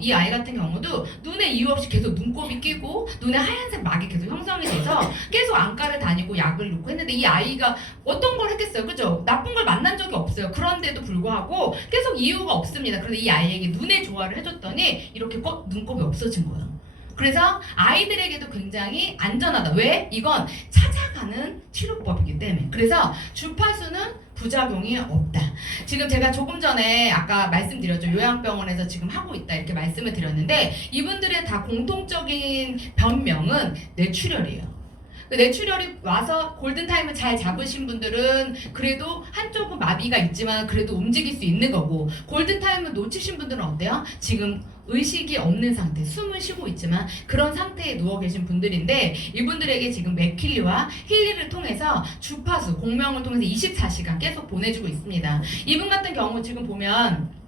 이 아이 같은 경우도 눈에 이유 없이 계속 눈곱이 끼고 눈에 하얀색 막이 계속 형성이 돼서 계속 안과를 다니고 약을 놓고 했는데 이 아이가 어떤 걸 했겠어요, 그죠? 나쁜 걸 만난 적이 없어요. 그런데도 불구하고 계속 이유가 없습니다. 그런데 이 아이에게 눈의 조화를 해줬더니 이렇게 눈곱이 없어진 거예요. 그래서 아이들에게도 굉장히 안전하다. 왜? 이건 찾아가는 치료법이기 때문에. 그래서 주파수는 부작용이 없다. 지금 제가 조금 전에 아까 말씀드렸죠. 요양병원에서 지금 하고 있다 이렇게 말씀을 드렸는데 이분들의 다 공통적인 변명은 뇌출혈이에요. 뇌출혈이 와서 골든타임을 잘 잡으신 분들은 그래도 한쪽은 마비가 있지만 그래도 움직일 수 있는 거고 골든타임을 놓치신 분들은 어때요? 지금 의식이 없는 상태, 숨을 쉬고 있지만 그런 상태에 누워 계신 분들인데 이분들에게 지금 맥킬리와 힐리를 통해서 주파수, 공명을 통해서 24시간 계속 보내주고 있습니다. 이분 같은 경우 지금 보면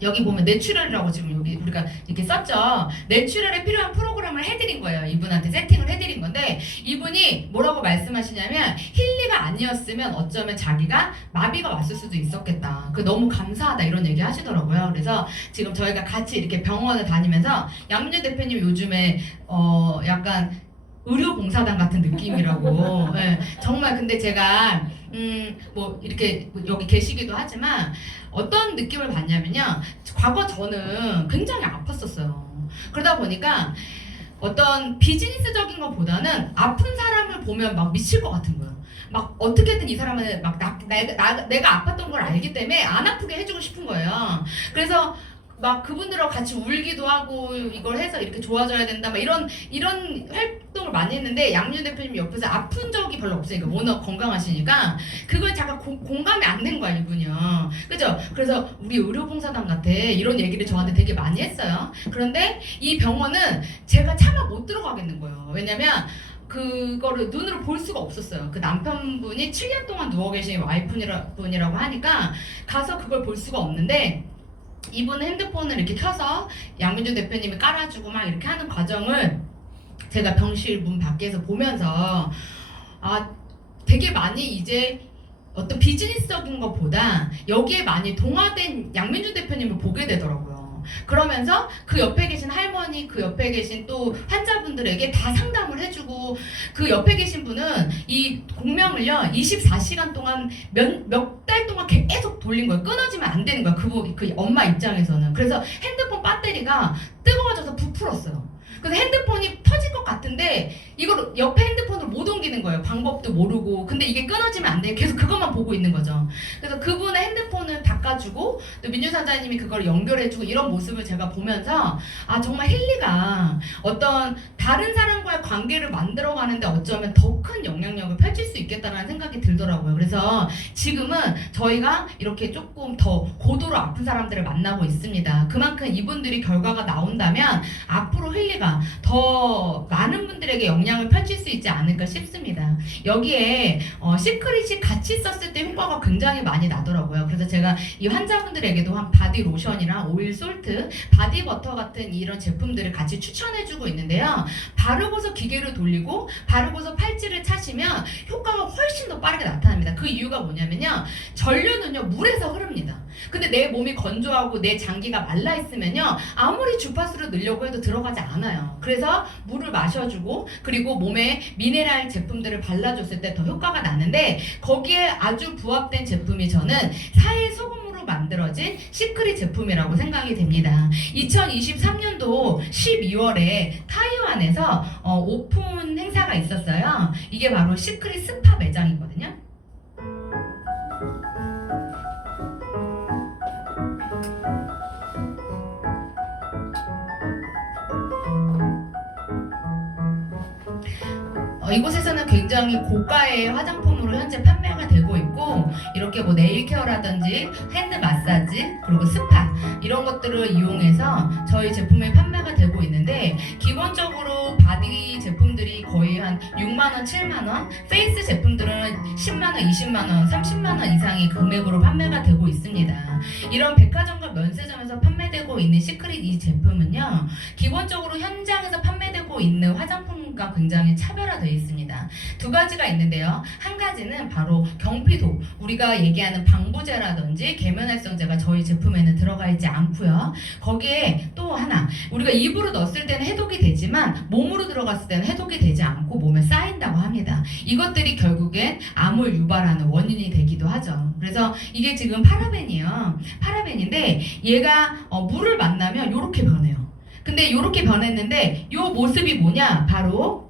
여기 보면 뇌출혈이라고 지금 여기 우리가 이렇게 썼죠. 뇌출혈에 필요한 프로그램을 해드린 거예요. 이분한테 세팅을 해드린 건데 이분이 뭐라고 말씀하시냐면 힐리가 아니었으면 어쩌면 자기가 마비가 왔을 수도 있었겠다. 너무 감사하다 이런 얘기 하시더라고요. 그래서 지금 저희가 같이 이렇게 병원을 다니면서 양윤 대표님 요즘에 약간 의료봉사단 같은 느낌이라고. 네, 정말 근데 제가 뭐 이렇게 여기 계시기도 하지만 어떤 느낌을 받냐면요. 과거 저는 굉장히 아팠었어요. 그러다 보니까 어떤 비즈니스적인 것보다는 아픈 사람을 보면 막 미칠 것 같은 거예요. 막 어떻게든 이 사람은 막 내가 아팠던 걸 알기 때문에 안 아프게 해주고 싶은 거예요. 그래서 막 그분들하고 같이 울기도 하고 이걸 해서 이렇게 좋아져야 된다 막 이런 활동을 많이 했는데 양윤 대표님 옆에서 아픈 적이 별로 없으니까 워낙 건강하시니까 그걸 잠깐 공감이 안 된 거야 이분이요. 그죠? 그래서 우리 의료봉사단 같아 이런 얘기를 저한테 되게 많이 했어요. 그런데 이 병원은 제가 차마 못 들어가겠는 거예요. 왜냐면 그거를 눈으로 볼 수가 없었어요. 그 남편분이 7년 동안 누워 계신 와이프분이라고 하니까 가서 그걸 볼 수가 없는데 이분은 핸드폰을 이렇게 켜서 양민준 대표님이 깔아주고 막 이렇게 하는 과정을 제가 병실 문 밖에서 보면서 아 되게 많이 이제 어떤 비즈니스적인 것보다 여기에 많이 동화된 양민준 대표님을 보게 되더라고요. 그러면서 그 옆에 계신 할머니, 그 옆에 계신 또 환자분들에게 다 상담을 해주고 그 옆에 계신 분은 이 공명을요 24시간 동안 몇 달 동안 계속 돌린 거예요. 끊어지면 안 되는 거야. 그 엄마 입장에서는. 그래서 핸드폰 배터리가 뜨거워져서 부풀었어요. 그래서 핸드폰이 터질 것 같은데 이걸 옆에 핸드폰으로 못 옮기는 거예요. 방법도 모르고. 근데 이게 끊어지면 안 돼. 계속 그것만 보고 있는 거죠. 그래서 그분의 핸드폰을 바꿔주고 또 민주사장님이 그걸 연결해주고 이런 모습을 제가 보면서 아 정말 힐리가 어떤 다른 사람과의 관계를 만들어가는데 어쩌면 더 큰 영향력을 펼칠 수 있겠다는 생각이 들더라고요. 그래서 지금은 저희가 이렇게 조금 더 고도로 아픈 사람들을 만나고 있습니다. 그만큼 이분들이 결과가 나온다면 앞으로 힐리가 더 많은 분들에게 영향을 펼칠 수 있지 않을까 싶습니다. 여기에 시크릿이 같이 썼을 때 효과가 굉장히 많이 나더라고요. 그래서 제가 이 환자분들에게도 한 바디 로션이랑 오일 솔트, 바디 버터 같은 이런 제품들을 같이 추천해주고 있는데요. 바르고서 기계를 돌리고 바르고서 팔찌를 차시면 효과가 훨씬 더 빠르게 나타납니다. 그 이유가 뭐냐면요. 전류는요 물에서 흐릅니다. 근데 내 몸이 건조하고 내 장기가 말라 있으면요 아무리 주파수를 넣으려고 해도 들어가지 않아요. 그래서 물을 마셔주고 그리고 몸에 미네랄 제품들을 발라줬을 때 더 효과가 나는데 거기에 아주 부합된 제품이 저는 사일 소금으로 만들어진 시크릿 제품이라고 생각이 됩니다. 2023년도 12월에 타이완에서 오픈 행사가 있었어요. 이게 바로 시크릿 스파 매장이거든요. 이곳에서는 굉장히 고가의 화장품으로 현재 판매가 되고 있고 이렇게 뭐 네일 케어라든지 핸드 마사지 그리고 스파 이런 것들을 이용해서 저희 제품이 판매가 되고 있는데 기본적으로 바디 제품들이 거의 한 6만원, 7만원 페이스 제품들은 10만원, 20만원, 30만원 이상의 금액으로 판매가 되고 있습니다. 이런 백화점과 면세점에서 판매되고 있는 시크릿 이 제품은요 기본적으로 현장에서 판매되고 있는 화장품과 굉장히 차별화되어 있습니다. 두 가지가 있는데요. 한 가지는 바로 경피도, 우리가 얘기하는 방부제라든지 계면활성제가 저희 제품에는 들어가 있지 않고요. 거기에 또 하나, 우리가 입으로 넣었을 때는 해독이 되지만 몸으로 들어갔을 때는 해독이 되지 않고 몸에 쌓인다고 합니다. 이것들이 결국엔 암을 유발하는 원인이 되기도 하죠. 그래서 이게 지금 파라벤이에요. 파라벤인데 얘가 물을 만나면 이렇게 변해요. 근데 이렇게 변했는데 이 모습이 뭐냐? 바로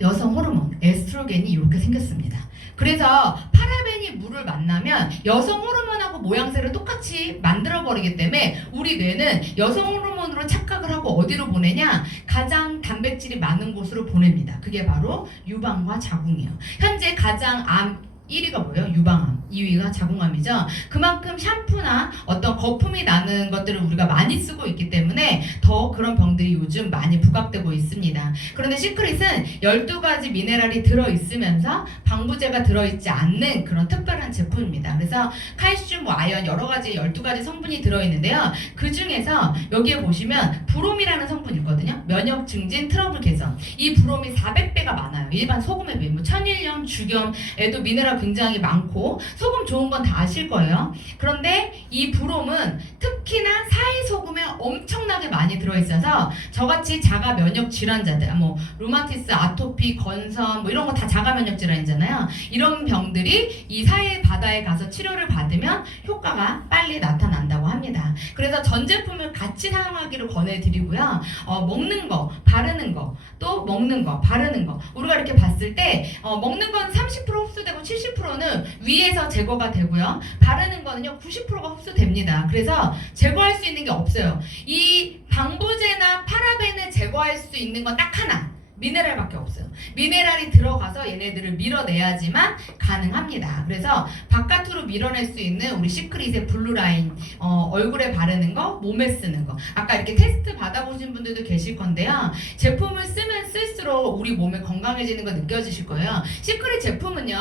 여성 호르몬 에스트로겐이 이렇게 생겼습니다. 그래서 파라벤이 물을 만나면 여성 호르몬하고 모양새를 똑같이 만들어버리기 때문에 우리 뇌는 여성 호르몬으로 착각을 하고 어디로 보내냐? 가장 단백질이 많은 곳으로 보냅니다. 그게 바로 유방과 자궁이에요. 현재 가장 암 1위가 뭐예요? 유방암. 2위가 자궁암이죠. 그만큼 샴푸나 어떤 거품이 나는 것들을 우리가 많이 쓰고 있기 때문에 더 그런 병들이 요즘 많이 부각되고 있습니다. 그런데 시크릿은 12가지 미네랄이 들어있으면서 방부제가 들어있지 않는 그런 특별한 제품입니다. 그래서 칼슘, 아연 여러 가지 12가지 성분이 들어있는데요. 그 중에서 여기에 보시면 브롬이라는 성분이 있거든요. 면역 증진, 트러블 개선. 이 브롬이 400배가 많아요. 일반 소금에 비해. 천일염, 죽염에도 미네랄 굉장히 많고 소금 좋은 건 다 아실 거예요. 그런데 이 브롬은 특히나 사이소금에 엄청나게 많이 들어있어서 저같이 자가 면역 질환자들, 뭐 루마티스, 아토피, 건선 뭐 이런 거 다 자가 면역 질환이잖아요. 이런 병들이 이 사이 바다에 가서 치료를 받으면 효과가 빨리 나타난다고 합니다. 그래서 전 제품을 같이 사용하기를 권해드리고요. 먹는 거, 바르는 거, 또 먹는 거, 바르는 거. 우리가 이렇게 봤을 때 먹는 건 30% 흡수되고 70%는 위에서 제거가 되고요. 바르는 거는요 90%가 흡수됩니다. 그래서 제거할 수 있는 게 없어요. 이 방부제나 파라벤을 제거할 수 있는 건 딱 하나. 미네랄밖에 없어요. 미네랄이 들어가서 얘네들을 밀어내야지만 가능합니다. 그래서 바깥으로 밀어낼 수 있는 우리 시크릿의 블루라인, 얼굴에 바르는 거, 몸에 쓰는 거. 아까 이렇게 테스트 받아보신 분들도 계실 건데요. 제품을 쓰면 쓸수록 우리 몸에 건강해지는 거 느껴지실 거예요. 시크릿 제품은요,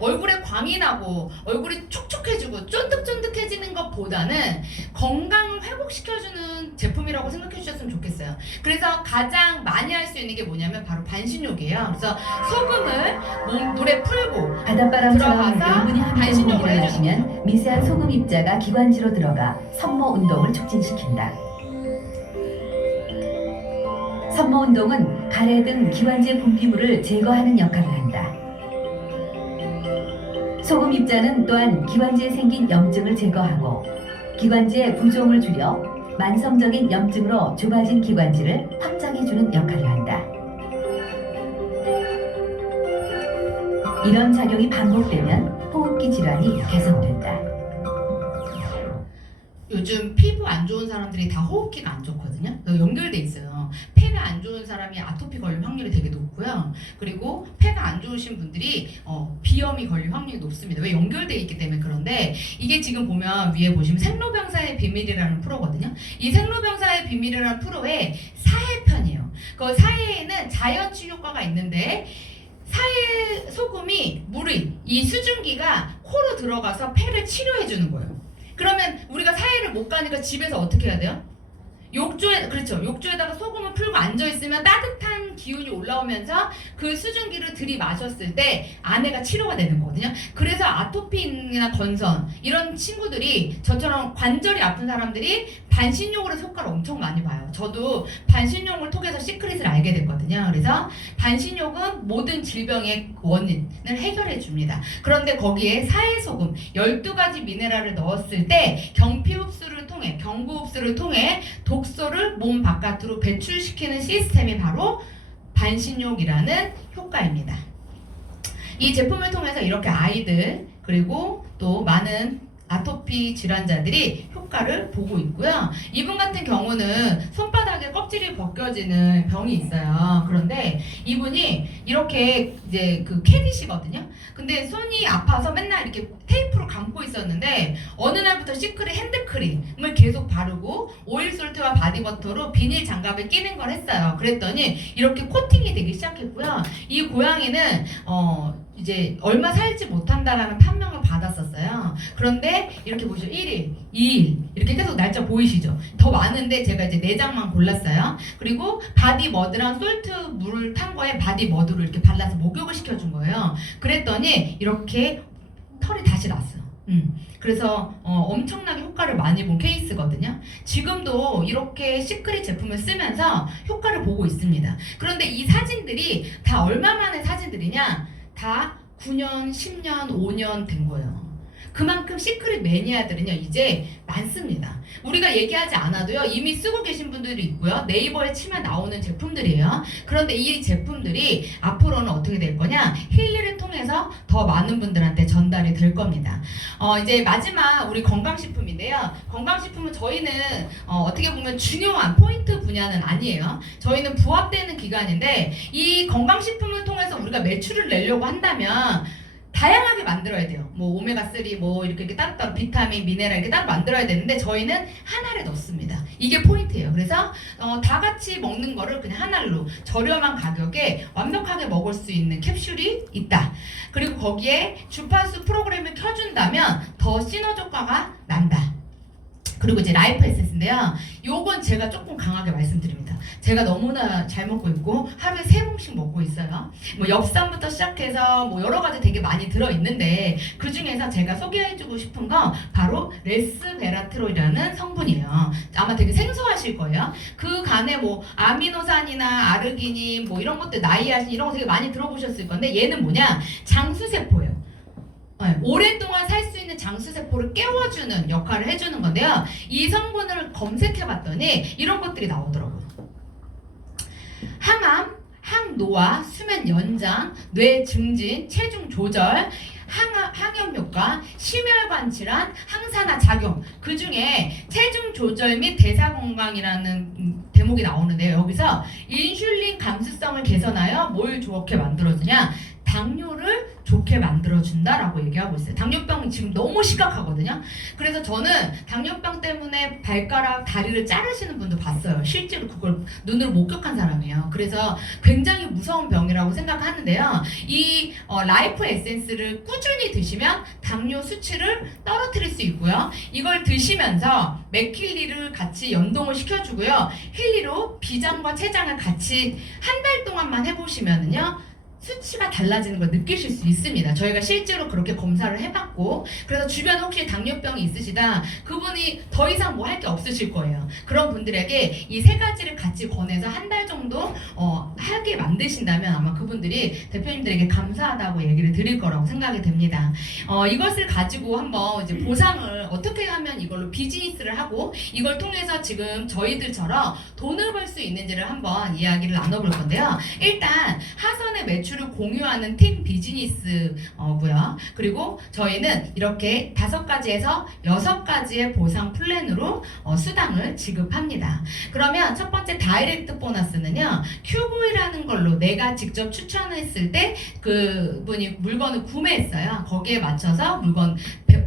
얼굴에 광이 나고 얼굴이 촉촉해지고 쫀득쫀득해지는 것보다는 건강을 회복시켜주는 제품이라고 생각해 주셨으면 좋겠어요. 그래서 가장 많이 할 수 있는 게 뭐냐면 바로 반신욕이에요. 그래서 소금을 물에 풀고 바닷바람처럼 들어가서 열분이 함께 반신욕을 공기를 마시면 미세한 소금 입자가 기관지로 들어가 섬모 운동을 촉진시킨다. 섬모 운동은 가래 등 기관지 분비물을 제거하는 역할을 한다. 소금 입자는 또한 기관지에 생긴 염증을 제거하고 기관지의 부종을 줄여 만성적인 염증으로 좁아진 기관지를 확장해주는 역할을 한다. 이런 작용이 반복되면 호흡기 질환이 개선된다. 요즘 피부 안 좋은 사람들이 다 호흡기가 안 좋거든요. 연결돼 있어요. 폐가 안 좋은 사람이 아토피 걸릴 확률이 되게 높고요. 그리고 폐가 안 좋으신 분들이 비염이 걸릴 확률이 높습니다. 왜? 연결돼 있기 때문에. 그런데 이게 지금 보면 위에 보시면 생로병사의 비밀이라는 프로거든요. 이 생로병사의 비밀이라는 프로의 사해편이에요. 그 사해에는 자연치 효과가 있는데 사해 소금이 물이 이 수증기가 코로 들어가서 폐를 치료해 주는 거예요. 그러면 우리가 사해를 못 가니까 집에서 어떻게 해야 돼요? 욕조에, 그렇죠. 욕조에다가 소금을 풀고 앉아있으면 따뜻한 기운이 올라오면서 그 수증기를 들이마셨을 때 안에가 치료가 되는 거거든요. 그래서 아토피나 건선 이런 친구들이 저처럼 관절이 아픈 사람들이 반신욕을 해서 효과를 엄청 많이 봐요. 저도 반신욕을 통해서 시크릿을 알게 됐거든요. 그래서 반신욕은 모든 질병의 원인을 해결해 줍니다. 그런데 거기에 사해소금 12가지 미네랄을 넣었을 때 경피 흡수를 통해, 경구 흡수를 통해 독소를 몸 바깥으로 배출시키는 시스템이 바로 반신욕이라는 효과입니다. 이 제품을 통해서 이렇게 아이들 그리고 또 많은 아토피 질환자들이 효과를 보고 있고요. 이분 같은 경우는 손바닥에 껍질이 벗겨지는 병이 있어요. 그런데 이분이 이렇게 이제 그 캐디시거든요. 근데 손이 아파서 맨날 이렇게 테이프로 감고 있었는데 어느 날부터 시크릿 핸드크림을 계속 바르고 오일솔트와 바디버터로 비닐 장갑을 끼는 걸 했어요. 그랬더니 이렇게 코팅이 되기 시작했고요. 이 고양이는 이제 얼마 살지 못한다라는 판명을 받았었어요. 그런데 이렇게 보시죠. 1일, 2일 이렇게 계속 날짜 보이시죠? 더 많은데 제가 이제 4장만 골랐어요. 그리고 바디머드랑 솔트 물을 탄 거에 바디머드로 이렇게 발라서 목욕을 시켜준 거예요. 그랬더니 이렇게 털이 다시 났어요. 그래서 엄청나게 효과를 많이 본 케이스거든요. 지금도 이렇게 시크릿 제품을 쓰면서 효과를 보고 있습니다. 그런데 이 사진들이 다 얼마 만의 사진들이냐? 다 9년, 10년, 5년 된 거예요. 그만큼 시크릿 매니아들은요 이제 많습니다. 우리가 얘기하지 않아도요 이미 쓰고 계신 분들이 있고요. 네이버에 치면 나오는 제품들이에요. 그런데 이 제품들이 앞으로는 어떻게 될 거냐? 힐리를 통해서 더 많은 분들한테 전달이 될 겁니다. 이제 마지막 우리 건강식품인데요. 건강식품은 저희는 어떻게 보면 중요한 포인트 분야는 아니에요. 저희는 부합되는 기관인데 이 건강식품을 통해서 우리가 매출을 내려고 한다면 다양하게 만들어야 돼요. 뭐 오메가3 뭐 이렇게 따로따로 비타민, 미네랄 이렇게 따로 만들어야 되는데 저희는 하나를 넣습니다. 이게 포인트예요. 그래서 다 같이 먹는 거를 그냥 하나로 저렴한 가격에 완벽하게 먹을 수 있는 캡슐이 있다. 그리고 거기에 주파수 프로그램을 켜준다면 더 시너지 효과가 난다. 그리고 이제 라이프 에센스인데요. 요건 제가 조금 강하게 말씀드립니다. 제가 너무나 잘 먹고 있고 하루에 3봉씩 먹고 있어요. 뭐 엽산부터 시작해서 뭐 여러 가지 되게 많이 들어있는데 그 중에서 제가 소개해주고 싶은 건 바로 레스베라트롤이라는 성분이에요. 아마 되게 생소하실 거예요. 그 간에 뭐 아미노산이나 아르기닌 뭐 이런 것들 나이아신 이런 거 되게 많이 들어보셨을 건데 얘는 뭐냐? 장수세포예요. 오랫동안 살 수 있는 장수세포를 깨워주는 역할을 해주는 건데요. 이 성분을 검색해봤더니 이런 것들이 나오더라고요. 항암, 항노화, 수면 연장, 뇌 증진, 체중 조절, 항염 효과, 심혈관 질환, 항산화 작용. 그 중에 체중 조절 및 대사 건강이라는 대목이 나오는데요. 여기서 인슐린 감수성을 개선하여 뭘 좋게 만들어주냐? 당뇨를 좋게 만들어준다라고 얘기하고 있어요. 당뇨병이 지금 너무 심각하거든요. 그래서 저는 당뇨병 때문에 발가락, 다리를 자르시는 분도 봤어요. 실제로 그걸 눈으로 목격한 사람이에요. 그래서 굉장히 무서운 병이라고 생각하는데요. 이 라이프 에센스를 꾸준히 드시면 당뇨 수치를 떨어뜨릴 수 있고요. 이걸 드시면서 맥힐리를 같이 연동을 시켜주고요. 힐리로 비장과 췌장을 같이 한 달 동안만 해보시면은요. 수치가 달라지는 걸 느끼실 수 있습니다. 저희가 실제로 그렇게 검사를 해봤고, 그래서 주변에 혹시 당뇨병이 있으시다, 그분이 더 이상 뭐 할 게 없으실 거예요. 그런 분들에게 이 세 가지를 같이 권해서 한 달 정도 하게 만드신다면 아마 그분들이 대표님들에게 감사하다고 얘기를 드릴 거라고 생각이 됩니다. 이것을 가지고 한번 이제 보상을 어떻게 하면 이걸로 비즈니스를 하고 이걸 통해서 지금 저희들처럼 돈을 벌 수 있는지를 한번 이야기를 나눠볼 건데요. 일단 하선의 매출을 공유하는 팀 비즈니스고요. 그리고 저희는 이렇게 5가지에서 6가지의 보상 플랜으로 수당을 지급합니다. 그러면 첫 번째 다이렉트 보너스는요. 큐브이라는 걸로 내가 직접 추천했을 때 그분이 물건을 구매했어요. 거기에 맞춰서 물건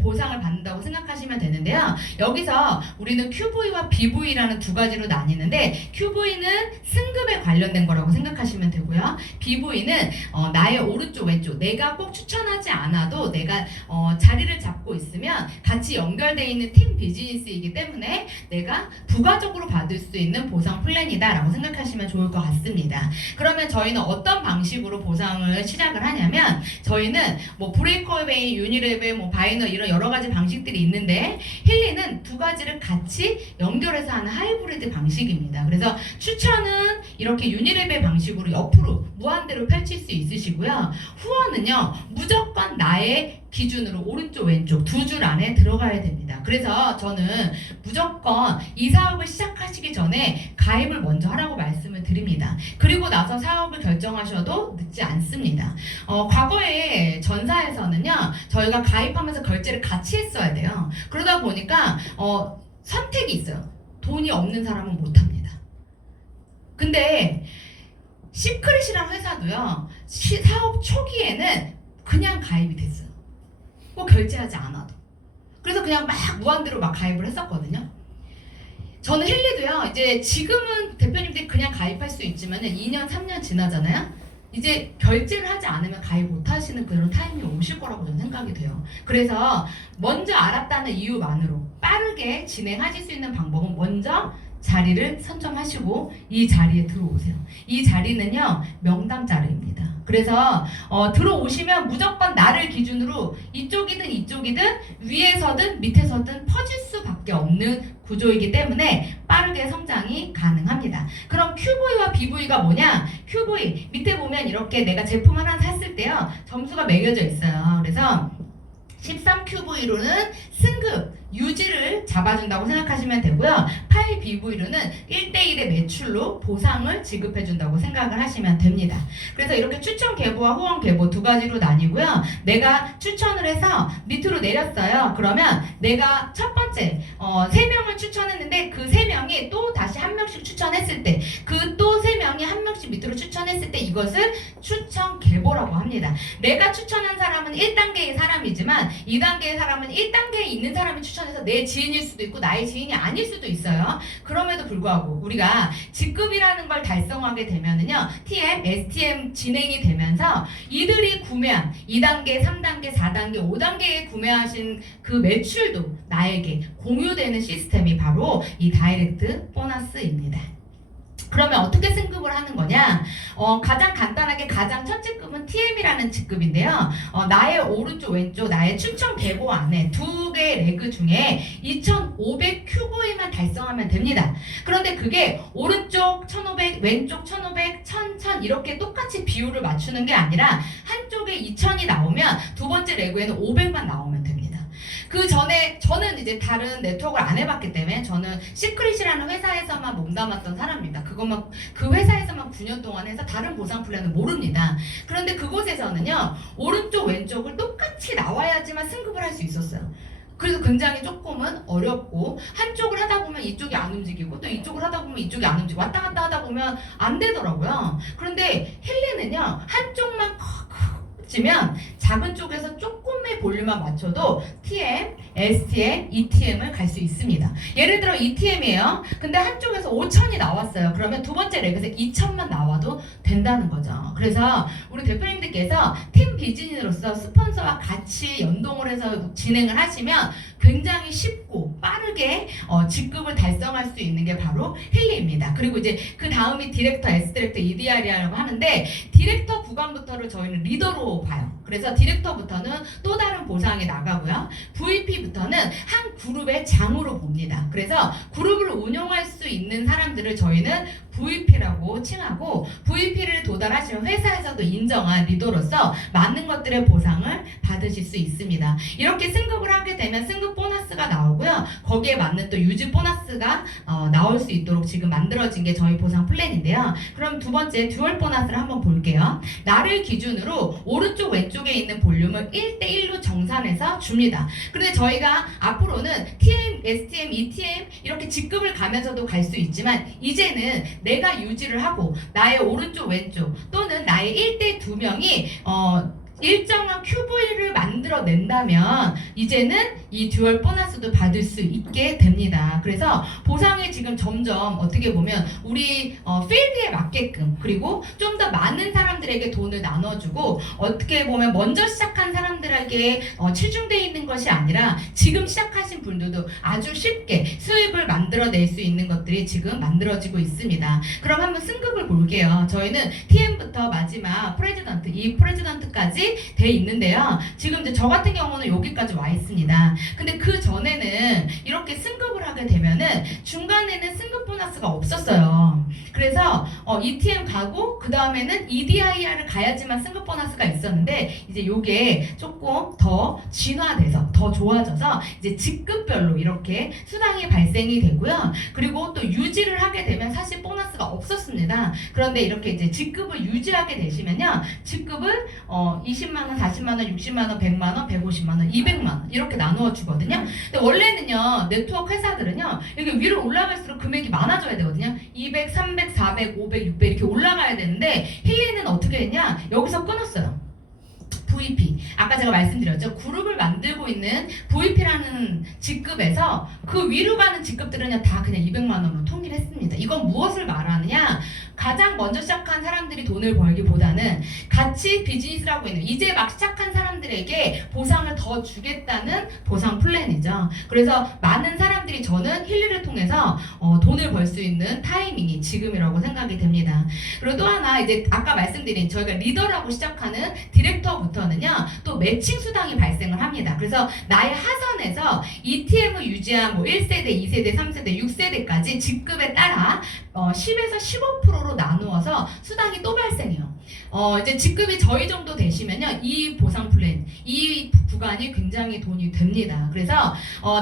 보상을 받는다고 생각하시면 되는데요. 여기서 우리는 QV와 BV라는 두 가지로 나뉘는데 QV는 승급에 관련된 거라고 생각하시면 되고요. BV는 나의 오른쪽 왼쪽 내가 꼭 추천하지 않아도 내가 자리를 잡고 있으면 같이 연결되어 있는 팀 비즈니스이기 때문에 내가 부가적으로 받을 수 있는 보상 플랜이다 라고 생각하시면 좋을 것 같습니다. 그러면 저희는 어떤 방식으로 보상을 시작을 하냐면 저희는 뭐 브레이크어웨이, 유니레벨, 뭐 바이너 이런 여러 가지 방식들이 있는데 힐리는 두 가지를 같이 연결해서 하는 하이브리드 방식입니다. 그래서 추천은 이렇게 유니레벨 방식으로 옆으로 무한대로 펼칠 수 있으시고요. 후원은요 무조건 나의 기준으로 오른쪽 왼쪽 두 줄 안에 들어가야 됩니다. 그래서 저는 무조건 이 사업을 시작하시기 전에 가입을 먼저 하라고 말씀을 드립니다. 그리고 나서 사업을 결정하셔도 늦지 않습니다. 과거에 전사에서는요 저희가 가입하면서 결제를 같이 했어야 돼요. 그러다 보니까 선택이 있어요. 돈이 없는 사람은 못합니다. 근데 시크릿이라는 회사도요 사업 초기에는 그냥 가입이 됐어요. 꼭 결제하지 않아도. 그래서 그냥 막 무한대로 막 가입을 했었거든요. 저는 힐리도요 이제 지금은 대표님들이 그냥 가입할 수 있지만 2년 3년 지나잖아요. 이제 결제를 하지 않으면 가입 못 하시는 그런 타이밍이 오실 거라고 저는 생각이 돼요. 그래서 먼저 알았다는 이유만으로 빠르게 진행하실 수 있는 방법은 먼저 자리를 선점하시고 이 자리에 들어오세요. 이 자리는요 명당 자리입니다. 그래서 들어오시면 무조건 나를 기준으로 이쪽이든 위에서든 밑에서든 퍼질 수밖에 없는 구조이기 때문에 빠르게 성장이 가능합니다. 그럼 QV와 BV가 뭐냐? QV 밑에 보면 이렇게 내가 제품 하나 샀을 때요 점수가 매겨져 있어요. 그래서 13QV로는 승급 유지를 잡아준다고 생각하시면 되고요. 8BV로는 1대1의 매출로 보상을 지급해준다고 생각을 하시면 됩니다. 그래서 이렇게 추천 계보와 후원 계보 두 가지로 나뉘고요. 내가 추천을 해서 밑으로 내렸어요. 그러면 내가 첫 번째 3명을 추천했는데 그 3명이 또 다시 한 명씩 추천했을 때 그 또 3명이 한 명씩 밑으로 추천했을 때 이것을 추천 계보라고 합니다. 내가 추천한 사람은 1단계의 사람이지만 2단계의 사람은 1단계에 있는 사람이 추천해서 내 지인일 수도 있고 나의 지인이 아닐 수도 있어요. 그럼에도 불구하고 우리가 직급이라는 걸 달성하게 되면은요 TM, STM 진행이 되면서 이들이 구매한 2단계, 3단계, 4단계, 5단계에 구매하신 그 매출도 나에게 공유되는 시스템이 바로 이 다이렉트 보너스입니다. 그러면 어떻게 승급을 하는 거냐? 가장 간단하게 가장 첫째 급은 TM이라는 직급인데요. 나의 오른쪽 왼쪽 나의 추천 계보 안에 두 개의 레그 중에 2,500 QV만 달성하면 됩니다. 그런데 그게 오른쪽 1,500 왼쪽 1,500 1,000 이렇게 똑같이 비율을 맞추는 게 아니라 한쪽에 2,000이 나오면 두 번째 레그에는 500만 나오면 됩니다. 그 전에 저는 이제 다른 네트워크를 안 해봤기 때문에 저는 시크릿이라는 회사에서만 몸담았던 사람입니다. 그것만 그 회사에서만 9년 동안 해서 다른 보상 플랜은 모릅니다. 그런데 그곳에서는요 오른쪽 왼쪽을 똑같이 나와야지만 승급을 할 수 있었어요. 그래서 굉장히 조금은 어렵고 한쪽을 하다 보면 이쪽이 안 움직이고 또 이쪽을 하다 보면 이쪽이 안 움직이고 왔다 갔다 하다 보면 안 되더라고요. 그런데 힐리는요 한쪽만 면 작은 쪽에서 조금의 볼륨만 맞춰도 TM, STM, ETM을 갈 수 있습니다. 예를 들어 ETM이에요. 근데 한쪽에서 5,000이 나왔어요. 그러면 두 번째 렉에서 2,000만 나와도 된다는 거죠. 그래서 우리 대표님들께서 팀 비즈니스로서 스폰서와 같이 연동을 해서 진행을 하시면 굉장히 쉽고 빠르게 직급을 달성할 수 있는 게 바로 힐리입니다. 그리고 이제 그 다음이 디렉터, S 디렉터, EDR이라고 하는데 디렉터 구간부터를 저희는 리더로 봐요. 그래서 디렉터부터는 또 다른 보상이 나가고요. VP부터는 한 그룹의 장으로 봅니다. 그래서 그룹을 운영할 수 있는 사람들을 저희는 VP라고 칭하고 VP를 도달하시면 회사에서도 인정한 리더로서 많은 것들의 보상을 받으실 수 있습니다. 이렇게 승급을 하게 되면 승급 보너스가 나오고요. 거기에 맞는 또 유지 보너스가 나올 수 있도록 지금 만들어진 게 저희 보상 플랜인데요. 그럼 두 번째 듀얼 보너스를 한번 볼게요. 나를 기준으로 오른쪽 왼쪽에 있는 볼륨을 1대1로 정산해서 줍니다. 그런데 저희가 앞으로는 TM, STM, ETM 이렇게 직급을 가면서도 갈 수 있지만 이제는 내가 유지를 하고 나의 오른쪽 왼쪽 또는 나의 1대 2명이 일정한 QV를 만들어낸다면 이제는 이 듀얼 보너스도 받을 수 있게 됩니다. 그래서 보상이 지금 점점 어떻게 보면 우리 필드에 맞게끔 그리고 좀 더 많은 사람들에게 돈을 나눠주고 어떻게 보면 먼저 시작한 사람들에게 치중되어 있는 것이 아니라 지금 시작하신 분들도 아주 쉽게 수입을 만들어낼 수 있는 것들이 지금 만들어지고 있습니다. 그럼 한번 승급을 볼게요. 저희는 TM부터 마지막 프레지던트, 이 프레지던트까지 돼 있는데요. 지금 이제 저 같은 경우는 여기까지 와 있습니다. 근데 그 전에는 이렇게 승급을 하게 되면은 중간에는 승급 보너스가 없었어요. 그래서 ETM 가고 그 다음에는 EDIR을 가야지만 승급 보너스가 있었는데 이제 요게 조금 더 진화돼서 더 좋아져서 이제 직급별로 이렇게 수당이 발생이 되고요. 그리고 또 유지를 하게 되면 사실 보너스가 없었습니다. 그런데 이렇게 이제 직급을 유지하게 되시면요. 직급을 20만원, 40만원, 60만원, 100만원, 150만원, 200만원 이렇게 나누어 주거든요. 근데 원래는요 네트워크 회사들은요 여기 위로 올라갈수록 금액이 많아져야 되거든요. 200, 300, 400, 500, 600 이렇게 올라가야 되는데 힐리는 어떻게 했냐 여기서 끊었어요. VP. 아까 제가 말씀드렸죠. 그룹을 만들고 있는 VP라는 직급에서 그 위로 가는 직급들은 다 그냥 200만 원으로 통일했습니다. 이건 무엇을 말하느냐? 가장 먼저 시작한 사람들이 돈을 벌기보다는 같이 비즈니스를 하고 있는 이제 막 시작한 사람들에게 보상을 더 주겠다는 보상 플랜이죠. 그래서 많은 사람들이 저는 힐리를 통해서 돈을 벌 수 있는 타이밍이 지금이라고 생각이 됩니다. 그리고 또 하나 이제 아까 말씀드린 저희가 리더라고 시작하는 디렉터부터는요 또 매칭 수당이 발생을 합니다. 그래서 나의 하선에서 ETM을 유지한 뭐 1세대, 2세대, 3세대, 6세대까지 직급에 따라 10에서 15%로 나누어서 수당이 또 발생해요. 이제 직급이 저희 정도 되시면요 이 보상 플랜, 이 구간이 굉장히 돈이 됩니다. 그래서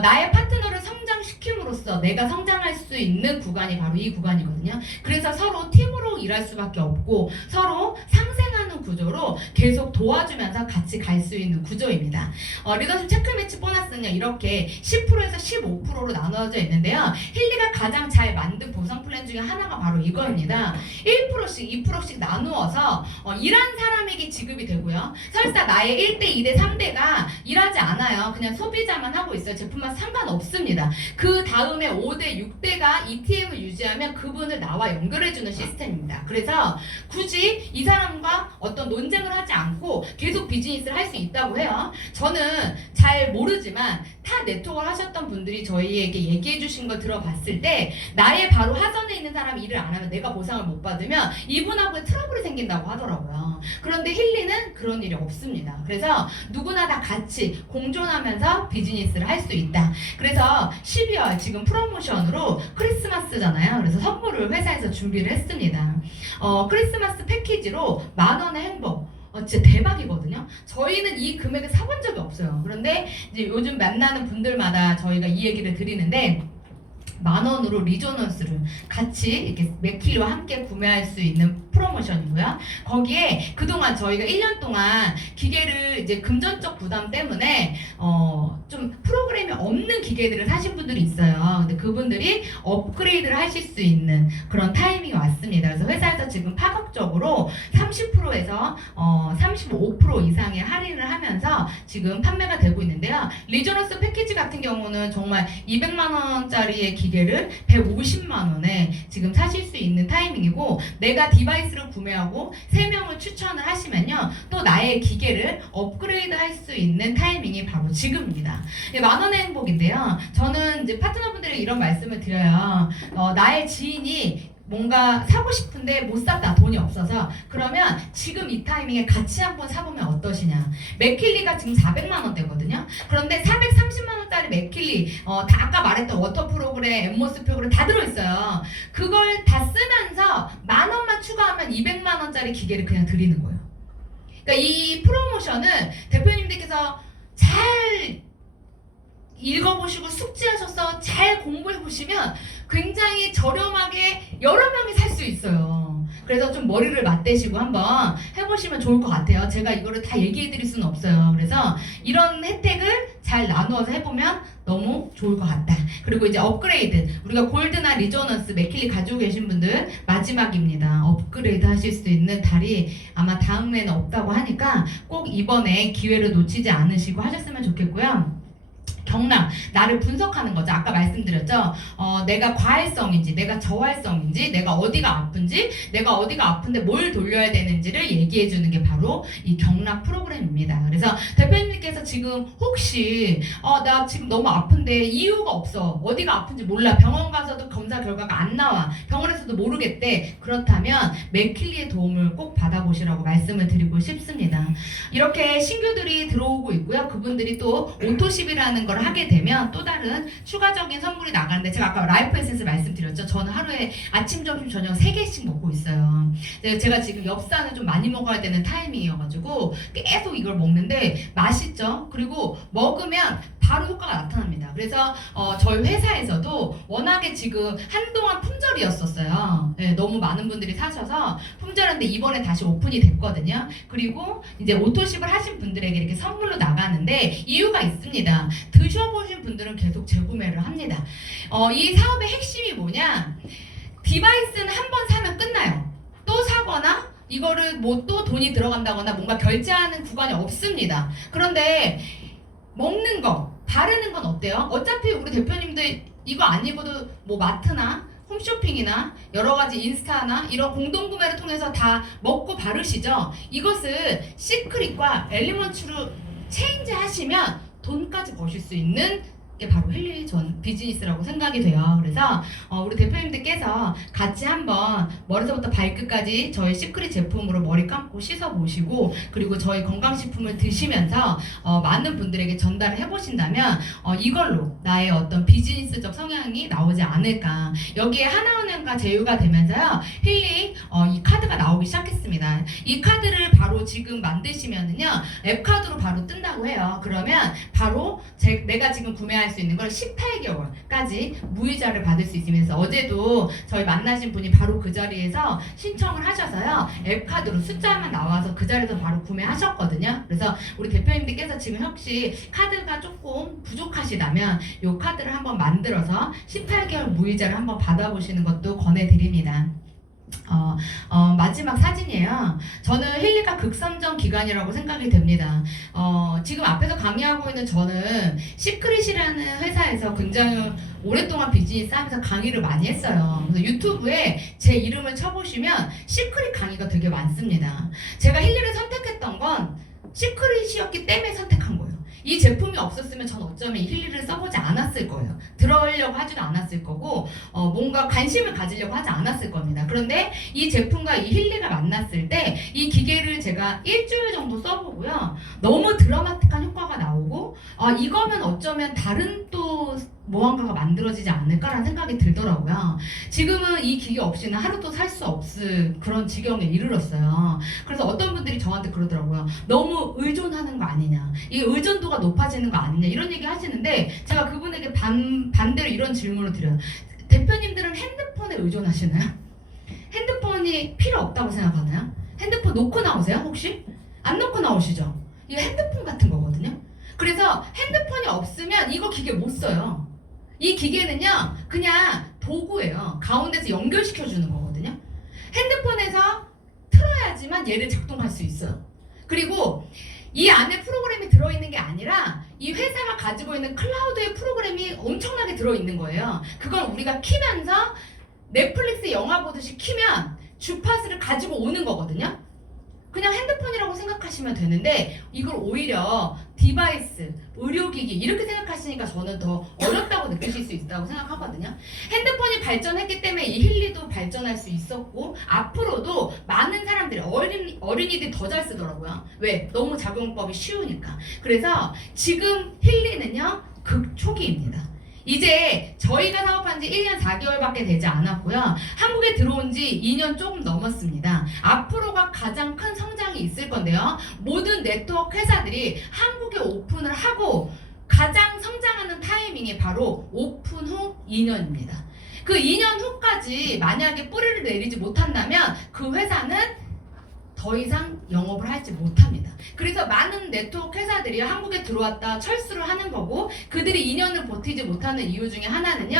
나의 파트너를 성장시킴으로써 내가 성장할 수 있는 구간이 바로 이 구간이거든요. 그래서 서로 팀으로 일할 수밖에 없고 서로 상생하는 구조로 계속 도와주면서 같이 갈 수 있는 구조입니다. 리더십 체크매치 보너스는요 이렇게 10%에서 15%로 나눠져 있는데요. 힐리가 가장 잘 만든 보상 플랜 중에 하나가 바로 이거입니다. 1%씩 2%씩 나누어서 일한 사람에게 지급이 되고요. 설사 나의 1대, 2대, 3대가 일하지 않아요. 그냥 소비자만 하고 있어요. 제품만 상관없습니다. 그 다음에 5대, 6대가 ETM을 유지하면 그분을 나와 연결해주는 시스템입니다. 그래서 굳이 이 사람과 어떤 논쟁을 하지 않고 계속 비즈니스를 할 수 있다고 해요. 저는 잘 모르지만 타 네트워크를 하셨던 분들이 저희에게 얘기해 주신 걸 들어봤을 때 나의 바로 하선에 있는 사람이 일을 안 하면 내가 보상을 못 받으면 이분하고의 트러블이 생긴다고 하더라고요. 그런데 힐리는 그런 일이 없습니다. 그래서 누구나 다 같이 공존하면서 비즈니스를 할 수 있다. 그래서 12월 지금 프로모션으로 크리스마스잖아요. 그래서 선물을 회사에서 준비를 했습니다. 크리스마스 패키지로 10,000원의 행복. 진짜 대박이거든요. 저희는 이 금액을 사본 적이 없어요. 그런데 이제 요즘 만나는 분들마다 저희가 이 얘기를 드리는데 10,000원으로 리조넌스를 같이 이렇게 맥힐리와 함께 구매할 수 있는 프로모션이고요. 거기에 그동안 저희가 1년 동안 기계를 이제 금전적 부담 때문에 좀 프로그램이 기계들을 사신 분들이 있어요. 근데 그분들이 업그레이드를 하실 수 있는 그런 타이밍이 왔습니다. 그래서 회사에서 지금 파격적으로 30%에서 35% 이상의 할인을 하면서 지금 판매가 되고 있는데요. 리저너스 패키지 같은 경우는 정말 200만 원짜리의 기계를 150만 원에 지금 사실 수 있는 타이밍이고, 내가 디바이스를 구매하고 3명을 추천을 하시면요, 또 나의 기계를 업그레이드 할 수 있는 타이밍이 바로 지금입니다. 만원의 행복인데요. 저는 이제 파트너분들에게 이런 말씀을 드려요. 나의 지인이 뭔가 사고 싶은데 못 샀다, 돈이 없어서. 그러면 지금 이 타이밍에 같이 한번 사보면 어떠시냐. 맥킬리가 지금 400만 원대거든요. 그런데 430만 원짜리 맥킬리, 다 아까 말했던 워터 프로그램, 엠모스 프로그램 다 들어있어요. 그걸 다 쓰면서 10,000원만 추가하면 200만 원짜리 기계를 그냥 드리는 거예요. 그러니까 이 프로모션은 대표님들께서 잘 읽어보시고 숙지하셔서 잘 공부해보시면 굉장히 저렴하게 여러 명이 살 수 있어요. 그래서 좀 머리를 맞대시고 한번 해보시면 좋을 것 같아요. 제가 이거를 다 얘기해드릴 수는 없어요. 그래서 이런 혜택을 잘 나누어서 해보면 너무 좋을 것 같다. 그리고 이제 업그레이드, 우리가 골드나 리저넌스, 맥킬리 가지고 계신 분들 마지막입니다. 업그레이드 하실 수 있는 달이 아마 다음에는 없다고 하니까 꼭 이번에 기회를 놓치지 않으시고 하셨으면 좋겠고요. 경락, 나를 분석하는 거죠. 아까 말씀드렸죠. 내가 과할성인지, 내가 저활성인지, 내가 어디가 아픈지, 내가 어디가 아픈데 뭘 돌려야 되는지를 얘기해 주는 게 바로 이 경락 프로그램입니다. 그래서 대표님께서 지금 혹시 나 지금 너무 아픈데 이유가 없어, 어디가 아픈지 몰라, 병원 가서도 검사 결과가 안 나와, 병원에서도 모르겠대. 그렇다면 맥킬리의 도움을 꼭 받아보시라고 말씀을 드리고 싶습니다. 이렇게 신규들이 들어오고 있고요. 그분들이 또 오토십이라는 걸 하게 되면 또 다른 추가적인 선물이 나가는데, 제가 아까 라이프 에센스 말씀드렸죠. 저는 하루에 아침, 점심, 저녁 3개씩 먹고 있어요. 제가 지금 엽산을 좀 많이 먹어야 되는 타이밍이어가지고 계속 이걸 먹는데 맛있죠. 그리고 먹으면 바로 효과가 나타납니다. 그래서 저희 회사에서도 워낙에 지금 한동안 품절이었었어요. 네, 너무 많은 분들이 사셔서 품절인데 이번에 다시 오픈이 됐거든요. 그리고 이제 오토십을 하신 분들에게 이렇게 선물로 나가는데 이유가 있습니다. 드셔보신 분들은 계속 재구매를 합니다. 이 사업의 핵심이 뭐냐? 디바이스는 한 번 사면 끝나요. 또 사거나 이거를 뭐 또 돈이 들어간다거나 뭔가 결제하는 구간이 없습니다. 그런데 먹는 거, 바르는 건 어때요? 어차피 우리 대표님들 이거 안 입어도 뭐 마트나 홈쇼핑이나 여러 가지 인스타나 이런 공동구매를 통해서 다 먹고 바르시죠? 이것을 시크릿과 엘리먼츠로 체인지 하시면 돈까지 버실 수 있는 게 바로 힐리 전 비즈니스라고 생각이 돼요. 그래서 우리 대표님들께서 같이 한번 머리서부터 발끝까지 저희 시크릿 제품으로 머리 감고 씻어 보시고, 그리고 저희 건강식품을 드시면서 많은 분들에게 전달을 해보신다면 이걸로 나의 어떤 비즈니스적 성향이 나오지 않을까. 여기에 하나은행과 제휴가 되면서요, 힐리 이 카드가 나오기 시작했습니다. 이 카드를 바로 지금 만드시면은요, 앱카드로 바로 뜬다고 해요. 그러면 바로 내가 지금 구매할 수 있는 걸 18개월까지 무이자를 받을 수 있으면서, 어제도 저희 만나신 분이 바로 그 자리에서 신청을 하셔서요, 앱카드로 숫자만 나와서 그 자리에서 바로 구매하셨거든요. 그래서 우리 대표님들께서 지금 혹시 카드가 조금 부족하시다면 이 카드를 한번 만들어서 18개월 무이자를 한번 받아보시는 것도 권해드립니다. 마지막 사진이에요. 저는 힐리가 극선전 기간이라고 생각이 됩니다. 지금 앞에서 강의하고 있는 저는 시크릿이라는 회사에서 굉장히 오랫동안 비즈니스 하면서 강의를 많이 했어요. 그래서 유튜브에 제 이름을 쳐보시면 시크릿 강의가 되게 많습니다. 제가 힐리를 선택했던 건 시크릿이었기 때문에 선택한 거예요. 이 제품이 없었으면 전 어쩌면 이 힐리를 써보지 않았을 거예요. 들어가려고 하지도 않았을 거고 뭔가 관심을 가지려고 하지 않았을 겁니다. 그런데 이 제품과 이 힐리가 만났을 때 이 기계를 제가 일주일 정도 써보고요, 너무 드라마틱한 효과가 나오고 이거면 어쩌면 다른 또 무언가가 만들어지지 않을까라는 생각이 들더라고요. 지금은 이 기계 없이는 하루도 살 수 없을 그런 지경에 이르렀어요. 그래서 어떤 분들이 저한테 그러더라고요. 너무 의존하는 거 아니냐, 이 의존도가 높아지는 거 아니냐, 이런 얘기 하시는데, 제가 그분에게 반대로 이런 질문을 드려요. 대표님들은 핸드폰에 의존하시나요? 핸드폰이 필요 없다고 생각하나요? 핸드폰 놓고 나오세요? 혹시? 안 놓고 나오시죠? 이게 핸드폰 같은 거거든요. 그래서 핸드폰이 없으면 이거 기계 못 써요. 이 기계는요 그냥 도구예요. 가운데서 연결시켜 주는 거거든요. 핸드폰에서 틀어야지만 얘를 작동할 수 있어요. 그리고 이 안에 프로그램이 들어있는 게 아니라 이 회사가 가지고 있는 클라우드의 프로그램이 엄청나게 들어있는 거예요. 그걸 우리가 키면서 넷플릭스 영화 보듯이 키면 주파수를 가지고 오는 거거든요. 그냥 핸드폰이라고 생각하시면 되는데 이걸 오히려 디바이스, 의료기기 이렇게 생각하시니까 저는 더 어렵다고 느끼실 수 있다고 생각하거든요. 핸드폰이 발전했기 때문에 이 힐리도 발전할 수 있었고 앞으로도 많은 사람들이 어린이들이 더 잘 쓰더라고요. 왜? 너무 작용법이 쉬우니까. 그래서 지금 힐리는요 극초기입니다. 이제 저희가 사업한 지 1년 4개월밖에 되지 않았고요. 한국에 들어온 지 2년 조금 넘었습니다. 앞으로가 가장 큰 성장이 있을 건데요. 모든 네트워크 회사들이 한국에 오픈을 하고 가장 성장하는 타이밍이 바로 오픈 후 2년입니다. 그 2년 후까지 만약에 뿌리를 내리지 못한다면 그 회사는 더 이상 영업을 하지 못합니다. 그래서 많은 네트워크 회사들이 한국에 들어왔다 철수를 하는 거고 그들이 2년을 버티지 못하는 이유 중에 하나는요.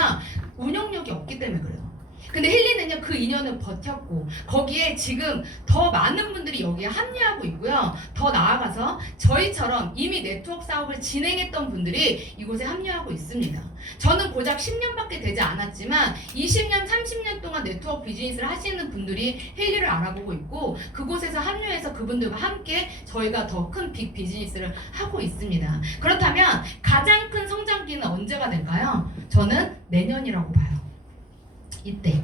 운영력이 없기 때문에 그래요. 근데 힐리는요 그 2년을 버텼고 거기에 지금 더 많은 분들이 여기에 합류하고 있고요. 더 나아가서 저희처럼 이미 네트워크 사업을 진행했던 분들이 이곳에 합류하고 있습니다. 저는 고작 10년밖에 되지 않았지만 20년, 30년 동안 네트워크 비즈니스를 하시는 분들이 힐리를 알아보고 있고 그곳에서 합류해서 그분들과 함께 저희가 더 큰 빅 비즈니스를 하고 있습니다. 그렇다면 가장 큰 성장기는 언제가 될까요? 저는 내년이라고 봐요. 이때.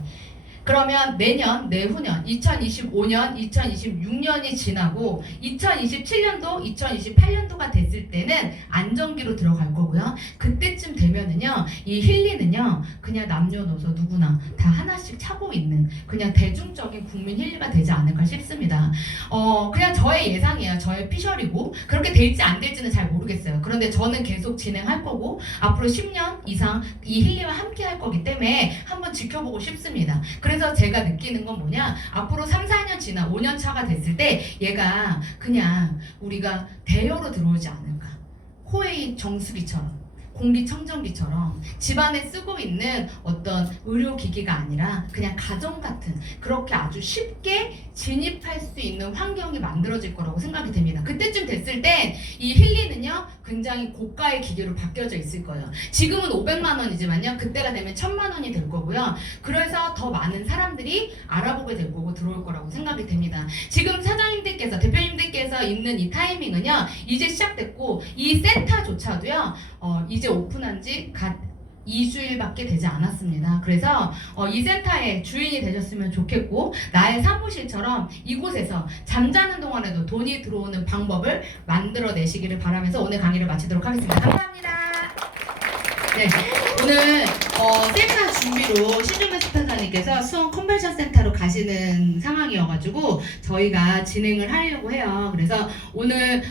그러면 내년, 내후년, 2025년, 2026년이 지나고 2027년도, 2028년도가 됐을 때는 안정기로 들어갈 거고요. 그때쯤 되면은요, 이 힐리는요, 그냥 남녀노소 누구나 다 하나씩 차고 있는 그냥 대중적인 국민 힐리가 되지 않을까 싶습니다. 그냥 저의 예상이에요. 저의 피셜이고 그렇게 될지 안 될지는 잘 모르겠어요. 그런데 저는 계속 진행할 거고 앞으로 10년 이상 이 힐리와 함께 할 거기 때문에 한번 지켜보고 싶습니다. 그래서 제가 느끼는 건 뭐냐, 앞으로 3, 4년 지나 5년 차가 됐을 때 얘가 그냥 우리가 대여로 들어오지 않을까. 호에이 정수기처럼, 공기청정기처럼 집안에 쓰고 있는 어떤 의료기기가 아니라 그냥 가정 같은, 그렇게 아주 쉽게 진입할 수 있는 환경이 만들어질 거라고 생각이 됩니다. 그때쯤 됐을 땐 이 힐리는요 굉장히 고가의 기계로 바뀌어져 있을 거예요. 지금은 500만 원이지만요 그때가 되면 1000만 원이 될 거고요. 그래서 더 많은 사람들이 알아보게 될 거고 들어올 거라고 생각이 됩니다. 지금 사장님들께서, 대표님들께서 있는 이 타이밍은요 이제 시작됐고 이 센터조차도요 이제 오픈한 지 갓 2주일밖에 되지 않았습니다. 그래서 이 센터의 주인이 되셨으면 좋겠고 나의 사무실처럼 이곳에서 잠자는 동안에도 돈이 들어오는 방법을 만들어내시기를 바라면서 오늘 강의를 마치도록 하겠습니다. 감사합니다. 네, 오늘 세미나 준비로 신종현 스타장님께서 수원 컨벤션 센터로 가시는 상황이어가지고 저희가 진행을 하려고 해요. 그래서 오늘